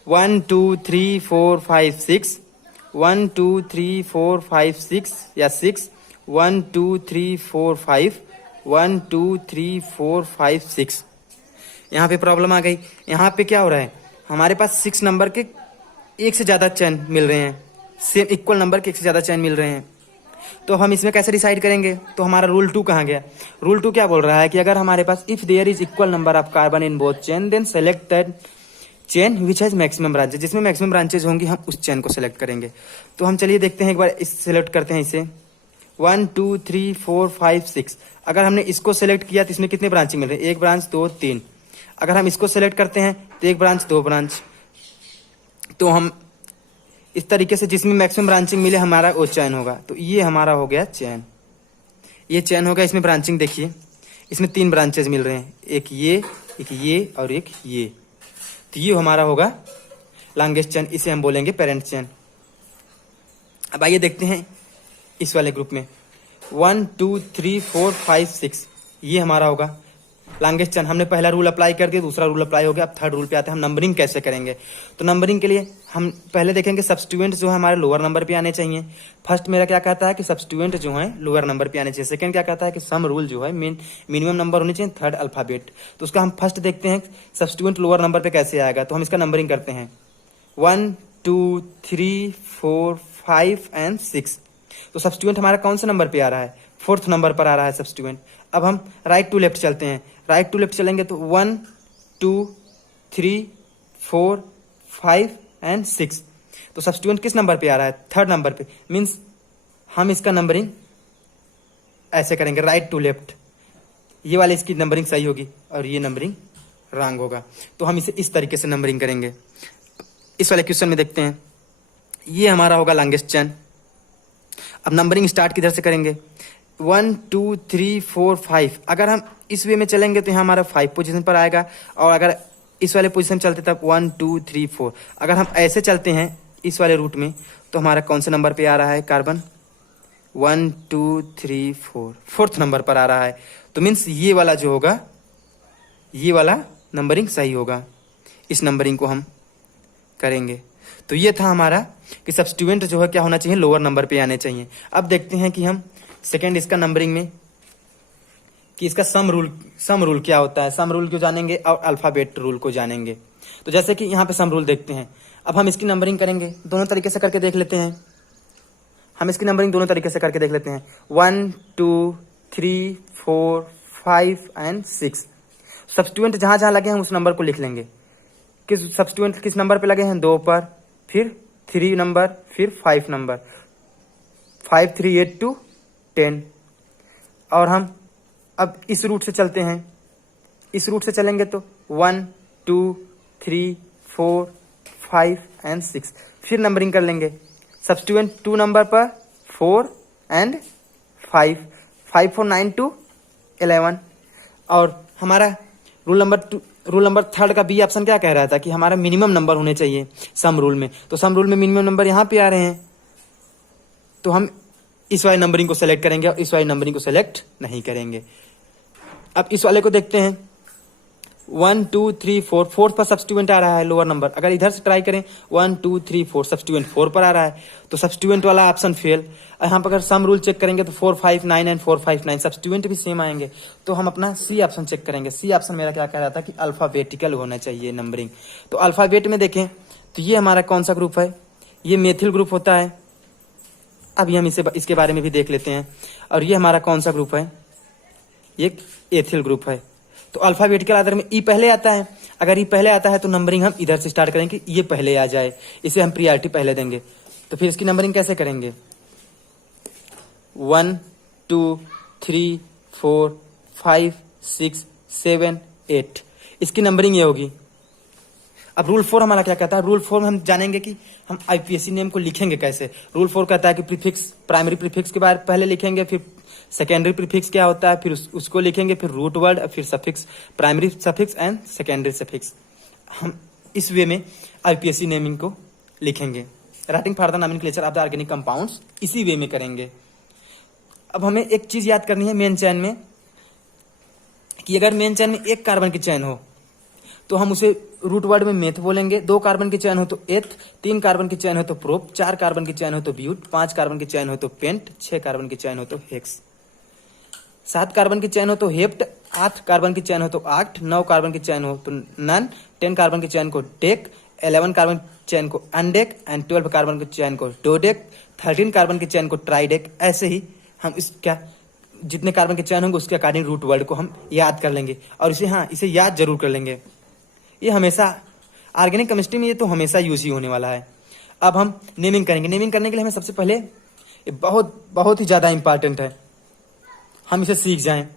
1 2 3 4 5 6, 1 2 3 4 5 6 या 6, 1 2 3 4 5, 1 2 3 4 5 6। यहाँ पे प्रॉब्लम आ गई। यहाँ पे क्या हो रहा है, हमारे पास 6 नंबर के एक से ज़्यादा चेन मिल रहे हैं, सेम इक्वल नंबर के एक से ज़्यादा चेन मिल रहे हैं। तो हम इसमें कैसे डिसाइड करेंगे, तो हमारा रूल 2 कहाँ गया। रूल 2 क्या बोल रहा है कि अगर हमारे पास if there is equal number of carbon in both chain then select that chain which has maximum branches, जिसमें मैक्सिमम ब्रांचेज होंगी हम उस चेन को सेलेक्ट करेंगे। तो हम चलिए देखते हैं, एक बार इस सेलेक्ट करते हैं इसे 1 2 3 4 5 6। अगर हमने इसको सेलेक्ट किया तो इसमें कितने ब्रांचेज मिल रहे हैं, 1 ब्रांच 2 3। अगर हम इसको सेलेक्ट करते हैं तो 1 ब्रांच 2 ब्रांच। तो हम इस तरीके से जिसमें मैक्सिमम ब्रांचिंग मिले हमारा वो चेन होगा। तो ये हमारा हो गया चेन, ये चेन हो गया। इसमें ब्रांचिंग देखिए, इसमें 3 ब्रांचेज मिल रहे हैं, एक ये और एक ये। तो ये हमारा होगा लॉन्गेस्ट चेन, इसे हम बोलेंगे पेरेंट चेन। अब आइए देखते हैं इस वाले ग्रुप में 1 2 3 4 5 6, ये हमारा होगा लॉन्गेस्ट चेन। हमने पहला रूल अप्लाई कर दिया, दूसरा रूल अप्लाई हो गया। अब थर्ड रूल पे आते हैं, हम नंबरिंग कैसे करेंगे। तो नंबरिंग के लिए हम पहले देखेंगे सब्स्टिट्यूएंट जो है हमारे लोअर नंबर पे आने चाहिए। फर्स्ट मेरा क्या कहता है कि सब्स्टिट्यूएंट जो है लोअर नंबर पे आने चाहिए। सेकंड क्या कहता है कि सम रूल जो है मिनिमम नंबर होने चाहिए। Third alphabet. तो उसका हम फर्स्ट देखते हैं सब्स्टिट्यूएंट लोअर नंबर पे कैसे आएगा। तो हम इसका नंबरिंग करते हैं 1 2 3 4 5 एंड 6। तो सब्स्टिट्यूएंट हमारा कौन सा नंबर पे आ रहा है, 4th नंबर पर आ रहा है सब्स्टिट्यूएंट। अब हम राइट टू लेफ्ट चलते हैं, राइट टू लेफ्ट चलेंगे तो 1 2 3 4 5 एंड 6। तो सब्स्टिट्यूएंट किस नंबर पे आ रहा है, 3rd नंबर पे। मीन्स हम इसका नंबरिंग ऐसे करेंगे राइट टू लेफ्ट। ये वाले इसकी नंबरिंग सही होगी और ये नंबरिंग रॉन्ग होगा। तो हम इसे इस तरीके से नंबरिंग करेंगे। इस वाले क्वेश्चन में देखते हैं, ये हमारा होगा लॉन्गेस्ट चेन। अब नंबरिंग स्टार्ट किधर से करेंगे, 1 2 3 4 5। अगर हम इस वे में चलेंगे तो यहाँ हमारा 5 पोजीशन पर आएगा, और अगर इस वाले पोजीशन चलते तब 1 2 3 4। अगर हम ऐसे चलते हैं इस वाले रूट में तो हमारा कौन से नंबर पे आ रहा है कार्बन, 1 2 3 4, 4th नंबर पर आ रहा है। तो मीन्स ये वाला जो होगा, ये वाला नंबरिंग सही होगा। इस नंबरिंग को हम करेंगे। तो ये था हमारा कि सब्स्टिट्यूएंट जो है क्या होना चाहिए, लोअर नंबर पे आने चाहिए। अब देखते हैं कि हम सेकेंड इसका नंबरिंग में कि इसका सम रूल क्या होता है। सम रूल को जानेंगे और अल्फाबेट रूल को जानेंगे। तो जैसे कि यहाँ पे सम रूल देखते हैं। अब हम इसकी नंबरिंग करेंगे, दोनों तरीके से करके देख लेते हैं। हम इसकी नंबरिंग दोनों तरीके से करके देख लेते हैं, 1 2 3 4 5 एंड 6। सब्स्टिट्यूएंट जहां जहां लगे हैं उस नंबर को लिख लेंगे। किस सब्स्टिट्यूएंट किस नंबर पे लगे हैं, 2 पर, फिर 3 नंबर, फिर 5 नंबर, 5 3 8 2 10। और हम अब इस रूट से चलते हैं, इस रूट से चलेंगे तो 1 2 3 4 5 एंड 6, फिर नंबरिंग कर लेंगे। सब्स्टिट्यूएंट 2 नंबर पर 4 एंड 5, 5 4 9 2 11। और हमारा रूल नंबर थर्ड का बी ऑप्शन क्या कह रहा था कि हमारा मिनिमम नंबर होने चाहिए सम रूल में, तो सम रूल में मिनिमम नंबर यहाँ पे आ रहे हैं, तो हम इस वाले नंबरिंग को सेलेक्ट करेंगे और इस वाले नंबरिंग को सेलेक्ट नहीं करेंगे। अब इस वाले को देखते हैं 1 2 3 4, फोर्थ पर सब्स्टिट्यूएंट आ रहा है लोअर नंबर। अगर इधर से ट्राई करें 1 2 3 4, सब्स्टिट्यूएंट 4 पर आ रहा है, तो सब्स्टिट्यूएंट वाला ऑप्शन फेल। यहाँ पर अगर सम रूल चेक करेंगे तो 4 5 9 एंड 4 5 9, सब्स्टिट्यूएंट भी सेम आएंगे, तो हम अपना सी ऑप्शन चेक करेंगे। सी ऑप्शन मेरा क्या कह रहा था कि अल्फाबेटिकल होना चाहिए नंबरिंग। तो अल्फाबेट में देखें तो ये हमारा कौन सा ग्रुप है, ये मेथिल ग्रुप होता है। अभी हम इसके बारे में भी देख लेते हैं। और ये हमारा कौन सा ग्रुप है, ये एथिल ग्रुप है। तो अल्फाबेटिकल आर्डर में ई पहले आता है, अगर ई पहले आता है तो नंबरिंग हम इधर से स्टार्ट करेंगे, ये पहले आ जाए, इसे हम प्रियॉरिटी पहले देंगे। तो फिर इसकी नंबरिंग कैसे करेंगे, 1 2 3 4 5 6 7 8, इसकी नंबरिंग ये होगी। अब रूल 4 हमारा क्या कहता है, रूल 4 में हम जानेंगे कि हम आईपीएससी नेम को लिखेंगे कैसे। रूल 4 कहता है कि प्रीफिक्स, प्राइमरी प्रीफिक्स के बारे पहले लिखेंगे, फिर सेकेंडरी प्रीफिक्स क्या होता है, फिर उसको लिखेंगे, फिर रूट वर्ड, फिर suffix, primary suffix and secondary suffix. हम इस वे में आईपीएससी नेमिंग को लिखेंगे। Writing for the nomenclature of the organic compounds इसी वे में करेंगे। अब हमें एक चीज याद करनी है मेन चैन में, कि अगर मेन चैन में एक कार्बन की चैन हो तो हम उसे रूट वर्ड में मेथ बोलेंगे, 2 कार्बन की चैन हो तो एथ, 3 कार्बन की चैन हो तो प्रोप, 4 कार्बन की चैन हो तो ब्यूट, 5 कार्बन की चैन हो तो पेंट, 6 कार्बन की चैन हो तो हेक्स, 7 कार्बन की चैन हो तो हेप्ट, 8 कार्बन की चैन हो तो आक्ट, 9 कार्बन की चैन हो तो नन, 10 कार्बन की चैन को डेक, 11 कार्बन चैन को अनडेक एंड 12 कार्बन की चैन को डोडेक, 13 कार्बन की चैन को ट्राइडेक। ऐसे ही हम इस क्या जितने कार्बन के चैन होंगे उसके अकॉर्डिंग रूट वर्ड को हम याद कर लेंगे, और इसे याद जरूर कर लेंगे। ये हमेशा ऑर्गेनिक केमिस्ट्री में ये तो हमेशा यूज ही होने वाला है। अब हम नेमिंग करेंगे। नेमिंग करने के लिए हमें सबसे पहले ये बहुत ही ज्यादा इंपॉर्टेंट है, हम इसे सीख जाएं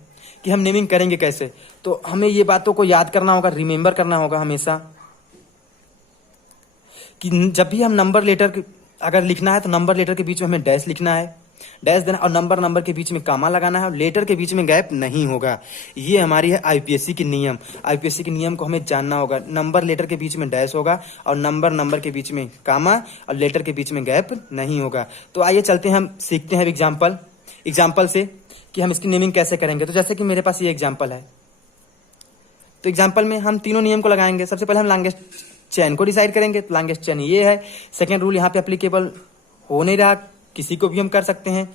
कि हम नेमिंग करेंगे कैसे। तो हमें ये बातों को याद करना होगा, रिमेंबर करना होगा हमेशा, कि जब भी हम नंबर लेटर अगर लिखना है तो नंबर लेटर के बीच में हमें डैश लिखना है, डैश देना, और नंबर के बीच में कामा लगाना है, और लेटर के बीच में गैप नहीं होगा। ये हमारी है आईपीएससी की नियम। आईपीएससी के नियम को हमें जानना होगा। नंबर लेटर के बीच में डैश होगा, और नंबर के बीच में कामा, और लेटर के बीच में गैप नहीं होगा। तो आइए चलते हैं, हम सीखते हैं एग्जाम्पल से कि हम इसकी नेमिंग कैसे करेंगे। तो जैसे कि मेरे पास ये एग्जाम्पल है, तो एग्जाम्पल में हम तीनों नियम को लगाएंगे। सबसे पहले हम लॉन्गेस्ट चैन को डिसाइड करेंगे, तो लॉन्गेस्ट चैन ये है। सेकेंड रूल यहाँ पे अप्लीकेबल हो नहीं रहा, किसी को भी हम कर सकते हैं,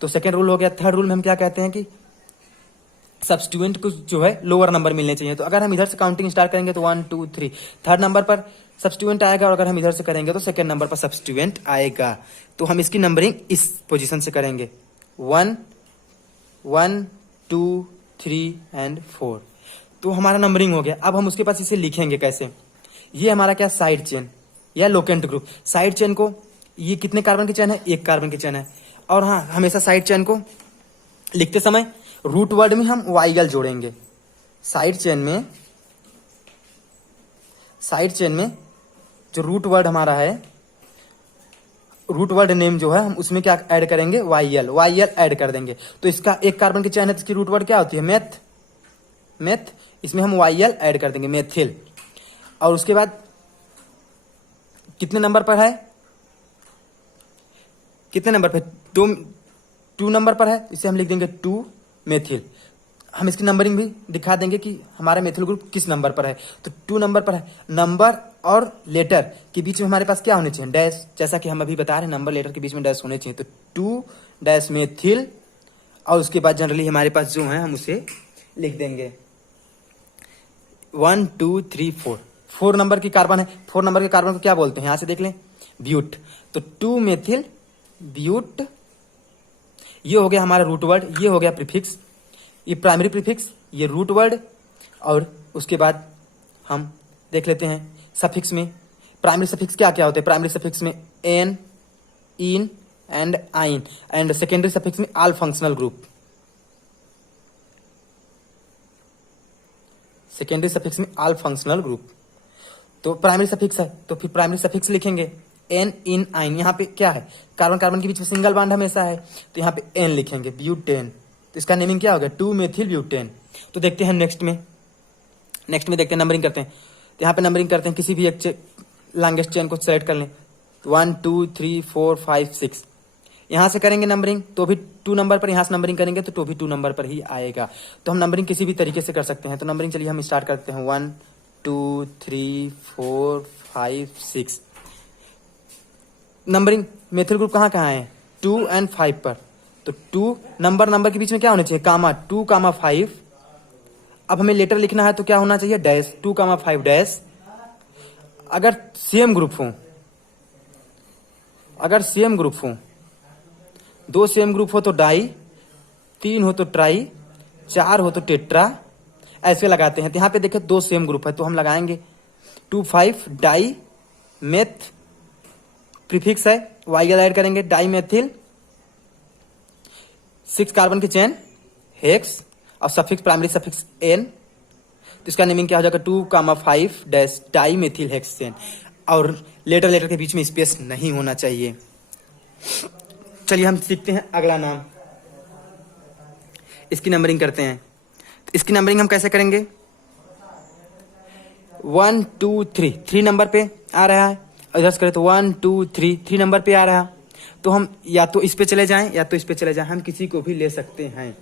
तो सेकेंड रूल हो गया। थर्ड रूल में हम क्या कहते हैं कि सब्स्टिट्यूएंट को जो है लोअर नंबर मिलने चाहिए। तो अगर हम इधर से काउंटिंग स्टार्ट करेंगे तो 1 2 3, थर्ड नंबर पर सब्स्टिट्यूएंट आएगा, और अगर हम इधर से करेंगे तो सेकेंड नंबर पर सब्स्टिट्यूएंट आएगा। तो हम इसकी नंबरिंग इस पोजीशन से करेंगे, 1 1 2 3 एंड 4। तो हमारा नंबरिंग हो गया। अब हम उसके पास इसे लिखेंगे कैसे। ये हमारा क्या साइड चेन या लोकेंट ग्रुप। साइड चेन को, ये कितने कार्बन की चेन है, 1 कार्बन की चेन है। और हाँ, हमेशा साइड चेन को लिखते समय रूट वर्ड में हम वाईएल जोड़ेंगे। साइड चेन में जो रूट वर्ड हमारा है, रूट वर्ड नेम जो है, हम उसमें क्या ऐड करेंगे, वाईएल ऐड कर देंगे। तो इसका 1 कार्बन की चेन है तो इसकी रूट वर्ड क्या होती है, मेथ। इसमें हम वाईएल ऐड कर देंगे, मेथिल। और उसके बाद कितने नंबर पर है, कितने नंबर पे, 2 नंबर पर है, इसे हम लिख देंगे 2 मेथिल। हम इसकी नंबरिंग भी दिखा देंगे कि हमारा मेथिल ग्रुप किस नंबर पर है। तो 2 नंबर पर है। नंबर और लेटर के बीच में हमारे पास क्या होने चाहिए, डैश। जैसा कि हम अभी बता रहे हैं, नंबर लेटर के बीच में डैश होने चाहिए। तो 2 डैश मेथिल, और उसके बाद जनरली हमारे पास जो है हम उसे लिख देंगे 1 2 3 4। 4 नंबर की कार्बन है। 4 नंबर के कार्बन को क्या बोलते हैं, यहां से देख लें, ब्यूट। तो 2 मेथिल ब्यूट, ये हो गया हमारा रूट वर्ड, ये हो गया प्रीफिक्स, ये प्राइमरी प्रीफिक्स, ये रूट वर्ड। और उसके बाद हम देख लेते हैं सफिक्स में। प्राइमरी सफिक्स क्या क्या होते हैं, प्राइमरी सफिक्स में एन, इन एंड आइन, एंड सेकेंडरी सफिक्स में all functional group. Secondary suffix में ऑल फंक्शनल ग्रुप। तो प्राइमरी सफिक्स है तो फिर प्राइमरी सफिक्स लिखेंगे एन इन आइन। यहाँ पे क्या है, कार्बन कार्बन के बीच में सिंगल बॉन्ड हमेशा है, तो यहाँ पे एन लिखेंगे, ब्यूटेन। तो इसका नेमिंग क्या होगा, 2 मेथिल ब्यूटेन। तो देखते हैं नेक्स्ट में देखते हैं, नंबरिंग करते हैं। तो यहाँ पे नंबरिंग करते हैं, किसी भी एक लॉन्गेस्ट चेन को सेलेक्ट कर लें। 1 2 3 4 5 6 यहाँ से करेंगे नंबरिंग तो भी 2 नंबर पर, यहाँ से नंबरिंग करेंगे तो 2 नंबर पर ही आएगा। तो हम नंबरिंग किसी भी तरीके से कर सकते हैं। तो नंबरिंग चलिए हम स्टार्ट करते हैं 1 2 3 4 5 6। नंबरिंग मेथिल ग्रुप कहाँ कहाँ है, 2 और 5 पर। तो 2 नंबर के बीच में क्या होना चाहिए, कामा, 2 कामा 5। अब हमें लेटर लिखना है तो क्या होना चाहिए, डैश, 2 कामा 5 डैश। अगर सेम ग्रुप हो, 2 सेम ग्रुप हो तो डाई, 3 हो तो ट्राई, 4 हो तो टेट्रा, ऐसे लगाते हैं। तो यहाँ पे देखिए 2 सेम ग्रुप है तो हम लगाएंगे 2 5 डाई मेथ, प्रीफिक्स है वाईएल ऐड करेंगे, डाई मेथिल, 6 कार्बन की चेन हेक्स और सफिक्स प्राइमरी सफिक्स एन। तो इसका नेमिंग क्या हो जाएगा, 2 कामा 5 डैश डाई मेथिल हेक्सेन। और लेटर के बीच में स्पेस नहीं होना चाहिए। चलिए हम सीखते हैं अगला नाम, इसकी नंबरिंग करते हैं। तो इसकी नंबरिंग हम कैसे करेंगे, 1 2 3 नंबर पे आ रहा है, इधर से करें तो 1 2 3 नंबर पे आ रहा है। तो हम या तो इस पे चले जाएं या तो इस पे चले जाएं, हम किसी को भी ले सकते हैं।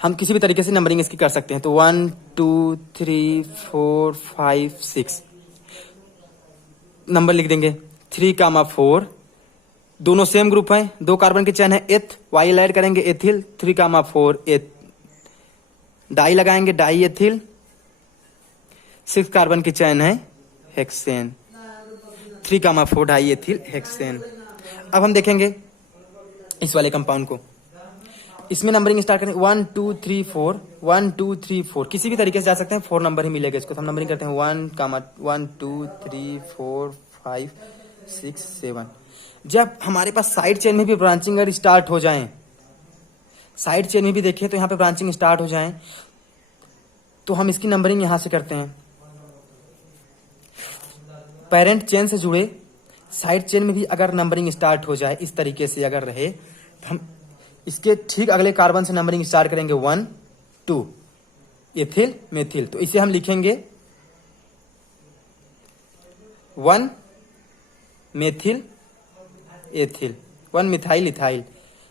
हम किसी भी तरीके से नंबरिंग इसकी कर सकते हैं। तो 1 2 3 4 5 6 नंबर लिख देंगे, 3 कामा 4, दोनों सेम ग्रुप है, 2 कार्बन की चेन है एथ, वाई ऐड करेंगे एथिल, 3 कामा 4 एथ, डाई लगाएंगे डाई एथिल, 6 कार्बन की चेन है हेक्सेन, 3 कामा 4 डाई एथिल हेक्सेन। अब हम देखेंगे इस वाले कंपाउंड को, इसमें नंबरिंग स्टार्ट करें 1 2 3 4 1 2 3 4, किसी भी तरीके से जा सकते हैं, 4 नंबर ही मिलेगा इसको। तो हम नंबरिंग करते हैं 1 कामा 1 2 3 4 5 6 7। जब हमारे पास साइड चेन में भी ब्रांचिंग अगर स्टार्ट हो जाए, साइड चेन में भी देखिए तो यहाँ पे ब्रांचिंग स्टार्ट हो जाए, तो हम इसकी नंबरिंग यहां से करते हैं। पेरेंट चेन से जुड़े साइड चेन में भी अगर नंबरिंग स्टार्ट हो जाए, इस तरीके से अगर रहे, तो हम इसके ठीक अगले कार्बन से नंबरिंग स्टार्ट करेंगे 1 2 एथिल मेथिल। तो इसे हम लिखेंगे 1 मेथिल एथिल, 1 मिथाइल इथाइल,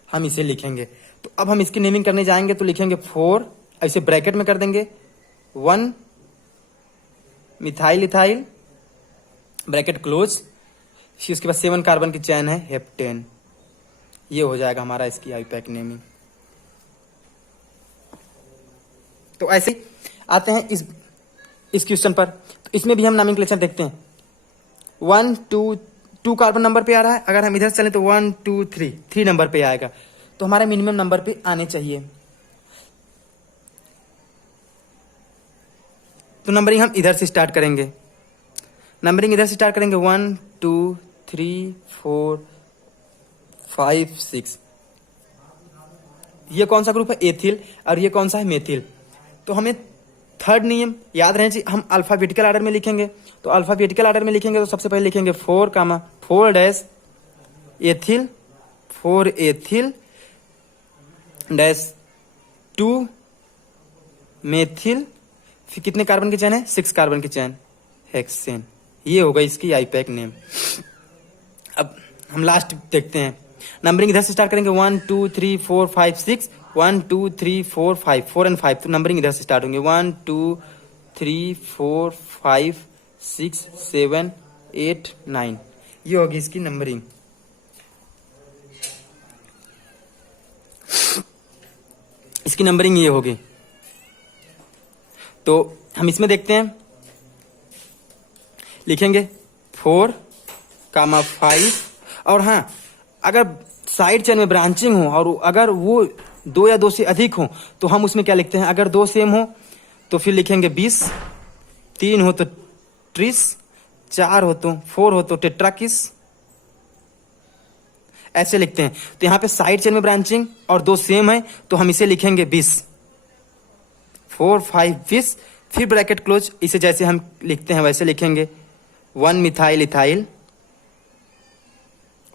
हम इसे लिखेंगे। तो अब हम इसकी नेमिंग करने जाएंगे तो लिखेंगे 4, ऐसे ब्रैकेट में कर देंगे 1 मिथाइल इथाइल, ब्रैकेट क्लोज, फिर उसके बाद 7 कार्बन की चैन है हेप्टेन। ये हो जाएगा हमारा इसकी आईपैक नेमिंग। तो ऐसे ही आते हैं इस क्वेश्चन पर। तो इसमें भी हम नॉमेनक्लेचर देखते हैं, 1 2 कार्बन नंबर पे आ रहा है, अगर हम इधर से चलें तो 1 2 3 नंबर पे आएगा। तो हमारे मिनिमम नंबर पे आने चाहिए। तो नंबरिंग हम इधर से स्टार्ट करेंगे, 1 2 3 4 5 6। ये कौन सा ग्रुप है, एथिल, और ये कौन सा है, मेथिल। तो हमें थर्ड नियम याद रहना चाहिए, हम अल्फाबेटिकल ऑर्डर में लिखेंगे। तो अल्फाबेटिकल ऑर्डर में लिखेंगे तो सबसे पहले लिखेंगे 4 कामा 4 dash ethyl, 4 ethyl dash 2 methyl, फिर कितने कार्बन की चैन है, 6 कार्बन की चैन हेक्सेन। ये होगा इसकी आईपैक नेम। अब हम लास्ट देखते हैं, नंबरिंग इधर से स्टार्ट करेंगे 1 2 3 4 5 6, 1 2 3 4 5, 4 और 5। तो नंबरिंग इधर से स्टार्ट होंगे 1 2 3 4 5 6 7 8 9। ये होगी इसकी नंबरिंग। इसकी नंबरिंग ये होगी। तो हम इसमें देखते हैं, लिखेंगे 4 कामा 5, और हाँ अगर साइड चेन में ब्रांचिंग हो और अगर वो 2 या 2 से अधिक हो तो हम उसमें क्या लिखते हैं, अगर 2 सेम हो तो फिर लिखेंगे 20, 3 हो तो ट्रिस, 4 हो तो 4 हो तो टेट्राकिस, ऐसे लिखते हैं। तो यहाँ पे साइड चेन में ब्रांचिंग और 2 सेम है तो हम इसे लिखेंगे 20, 4 5 20, फिर ब्रैकेट क्लोज। इसे जैसे हम लिखते हैं वैसे लिखेंगे 1 methyl ethyl,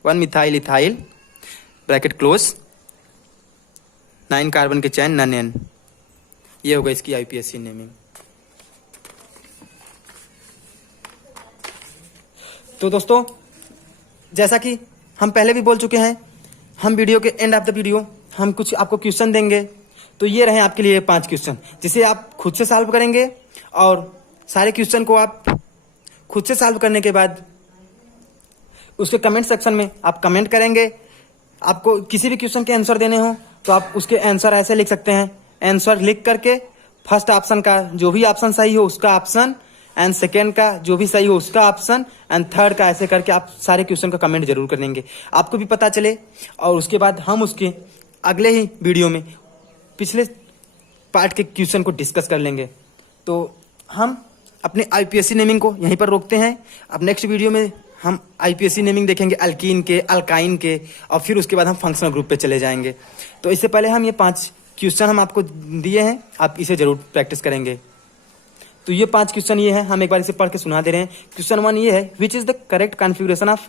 1 methyl ethyl bracket close, 9 carbon के चैन नन एन। ये होगा इसकी आईपीएससी नेमिंग। तो दोस्तों जैसा कि हम पहले भी बोल चुके हैं, हम वीडियो के एंड ऑफ द वीडियो हम कुछ आपको क्वेश्चन देंगे। तो ये रहे आपके लिए 5 क्वेश्चन, जिसे आप खुद से सॉल्व करेंगे और सारे क्वेश्चन को आप खुद से सॉल्व करने के बाद उसके कमेंट सेक्शन में आप कमेंट करेंगे। आपको किसी भी क्वेश्चन के आंसर देने हो तो आप उसके आंसर ऐसे लिख सकते हैं, आंसर लिख करके फर्स्ट ऑप्शन का जो भी ऑप्शन सही हो उसका ऑप्शन, एंड सेकेंड का जो भी सही हो उसका ऑप्शन, एंड थर्ड का, ऐसे करके आप सारे क्वेश्चन का कमेंट जरूर कर देंगे, आपको भी पता चले। और उसके बाद हम उसके अगले ही वीडियो में पिछले पार्ट के क्वेश्चन को डिस्कस कर लेंगे। तो हम अपने आईपीएससी नेमिंग को यहीं पर रोकते हैं। अब नेक्स्ट वीडियो में हम आईपीएससी नेमिंग देखेंगे अल्कीन के, अल्काइन के, और फिर उसके बाद हम फंक्शनल ग्रुप पे चले जाएंगे। तो इससे पहले हम ये 5 क्वेश्चन हम आपको दिए हैं, आप इसे जरूर प्रैक्टिस करेंगे। तो ये 5 क्वेश्चन ये है, हम एक बार इसे पढ़ के सुना दे रहे हैं। क्वेश्चन 1 ये है, which is the correct configuration of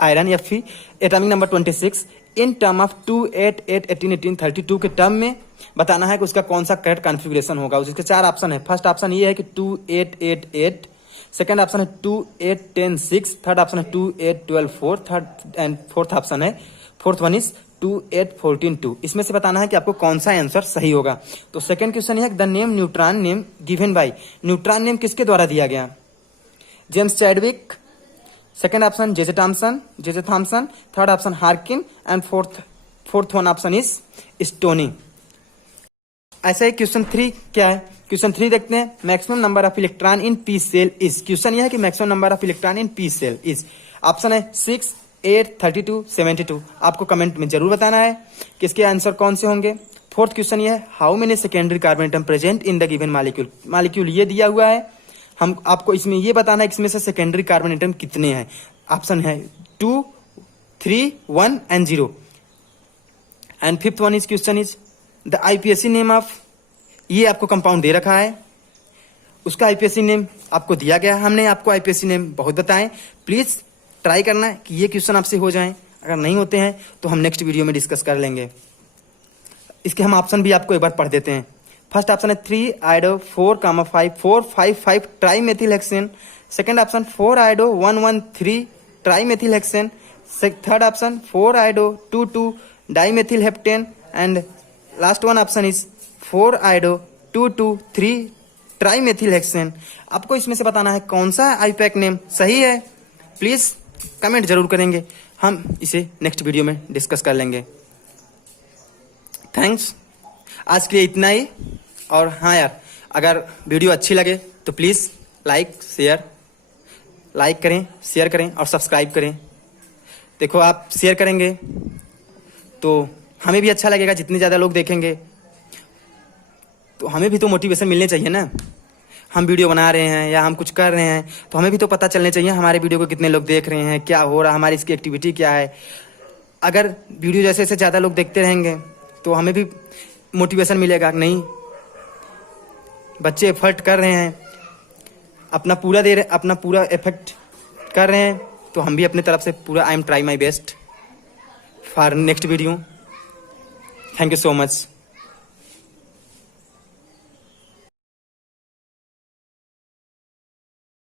iron Fe atomic number 26 in term of 2 8 8 18 18 32 के टर्म में बताना है कि उसका कौन सा करेक्ट कॉन्फ़िगरेशन होगा। उसके 4 ऑप्शन है। फर्स्ट ऑप्शन ये है कि 2 8 8 8, सेकंड ऑप्शन है 2 8 10 6, थर्ड ऑप्शन है 2 8 12 4, थर्ड एंड फोर्थ ऑप्शन है, फोर्थ वन इज 2 8 14 2। इसमें से बताना है कि आपको कौन सा आंसर सही होगा। तो सेकंड क्वेश्चन है, the name neutron name given by, neutron name किसके द्वारा दिया गया? James Chadwick, second option JJ Thomson, third option Harkin, and fourth one option is Stoney. ऐसा ही क्वेश्चन 3 क्या है? क्वेश्चन 3 देखते हैं, maximum number of electron in P shell is. Question यह है कि maximum number of electron in P shell is. Option है 6 8 32 72। आपको कमेंट में जरूर बताना है कि इसके आंसर कौन से होंगे। फोर्थ क्वेश्चन ये है, how many secondary carbon atom present in the given molecule. Molecule ये दिया हुआ है, हम आपको इसमें ये बताना है कि इसमें से सेकेंडरी कार्बन एटम कितने हैं। ऑप्शन है 2 3 1 and 0। And fifth one is question is the IPSC name of, ये आपको कंपाउंड दे रखा है, उसका आईपीएससी नेम आपको दिया गया। हमने आपको आईपीएससी नेम बहुत बताएं, प्लीज ट्राई करना है कि ये क्वेश्चन आपसे हो जाएं। अगर नहीं होते हैं तो हम नेक्स्ट वीडियो में डिस्कस कर लेंगे। इसके हम ऑप्शन भी आपको एक बार पढ़ देते हैं। फर्स्ट ऑप्शन है 3 iodo 4 5 4 5 5 tri methyl hexane. Second option 4 iodo 1 1 3 tri methyl hexane. Third option 4 iodo 2 2 di methyl heptane, and last one option is 4 iodo 2 2 3 tri methyl hexane. आपको इसमें से बताना है कौन सा आईपैक नेम सही है। प्लीज कमेंट जरूर करेंगे, हम इसे नेक्स्ट वीडियो में डिस्कस कर लेंगे। थैंक्स, आज के लिए इतना ही। और हाँ यार, अगर वीडियो अच्छी लगे तो प्लीज़ लाइक करें, शेयर करें और सब्सक्राइब करें। देखो, आप शेयर करेंगे तो हमें भी अच्छा लगेगा, जितने ज़्यादा लोग देखेंगे तो हमें भी तो मोटिवेशन मिलनी चाहिए ना। हम वीडियो बना रहे हैं या हम कुछ कर रहे हैं तो हमें भी तो पता चलने चाहिए हमारे वीडियो को कितने लोग देख रहे हैं, क्या हो रहा है, हमारी इसकी एक्टिविटी क्या है। अगर वीडियो जैसे जैसे ज़्यादा लोग देखते रहेंगे तो हमें भी मोटिवेशन मिलेगा। नहीं, बच्चे एफर्ट कर रहे हैं, अपना पूरा एफर्ट कर रहे हैं, तो हम भी अपने तरफ से पूरा I am try my best for next video. Thank you so much.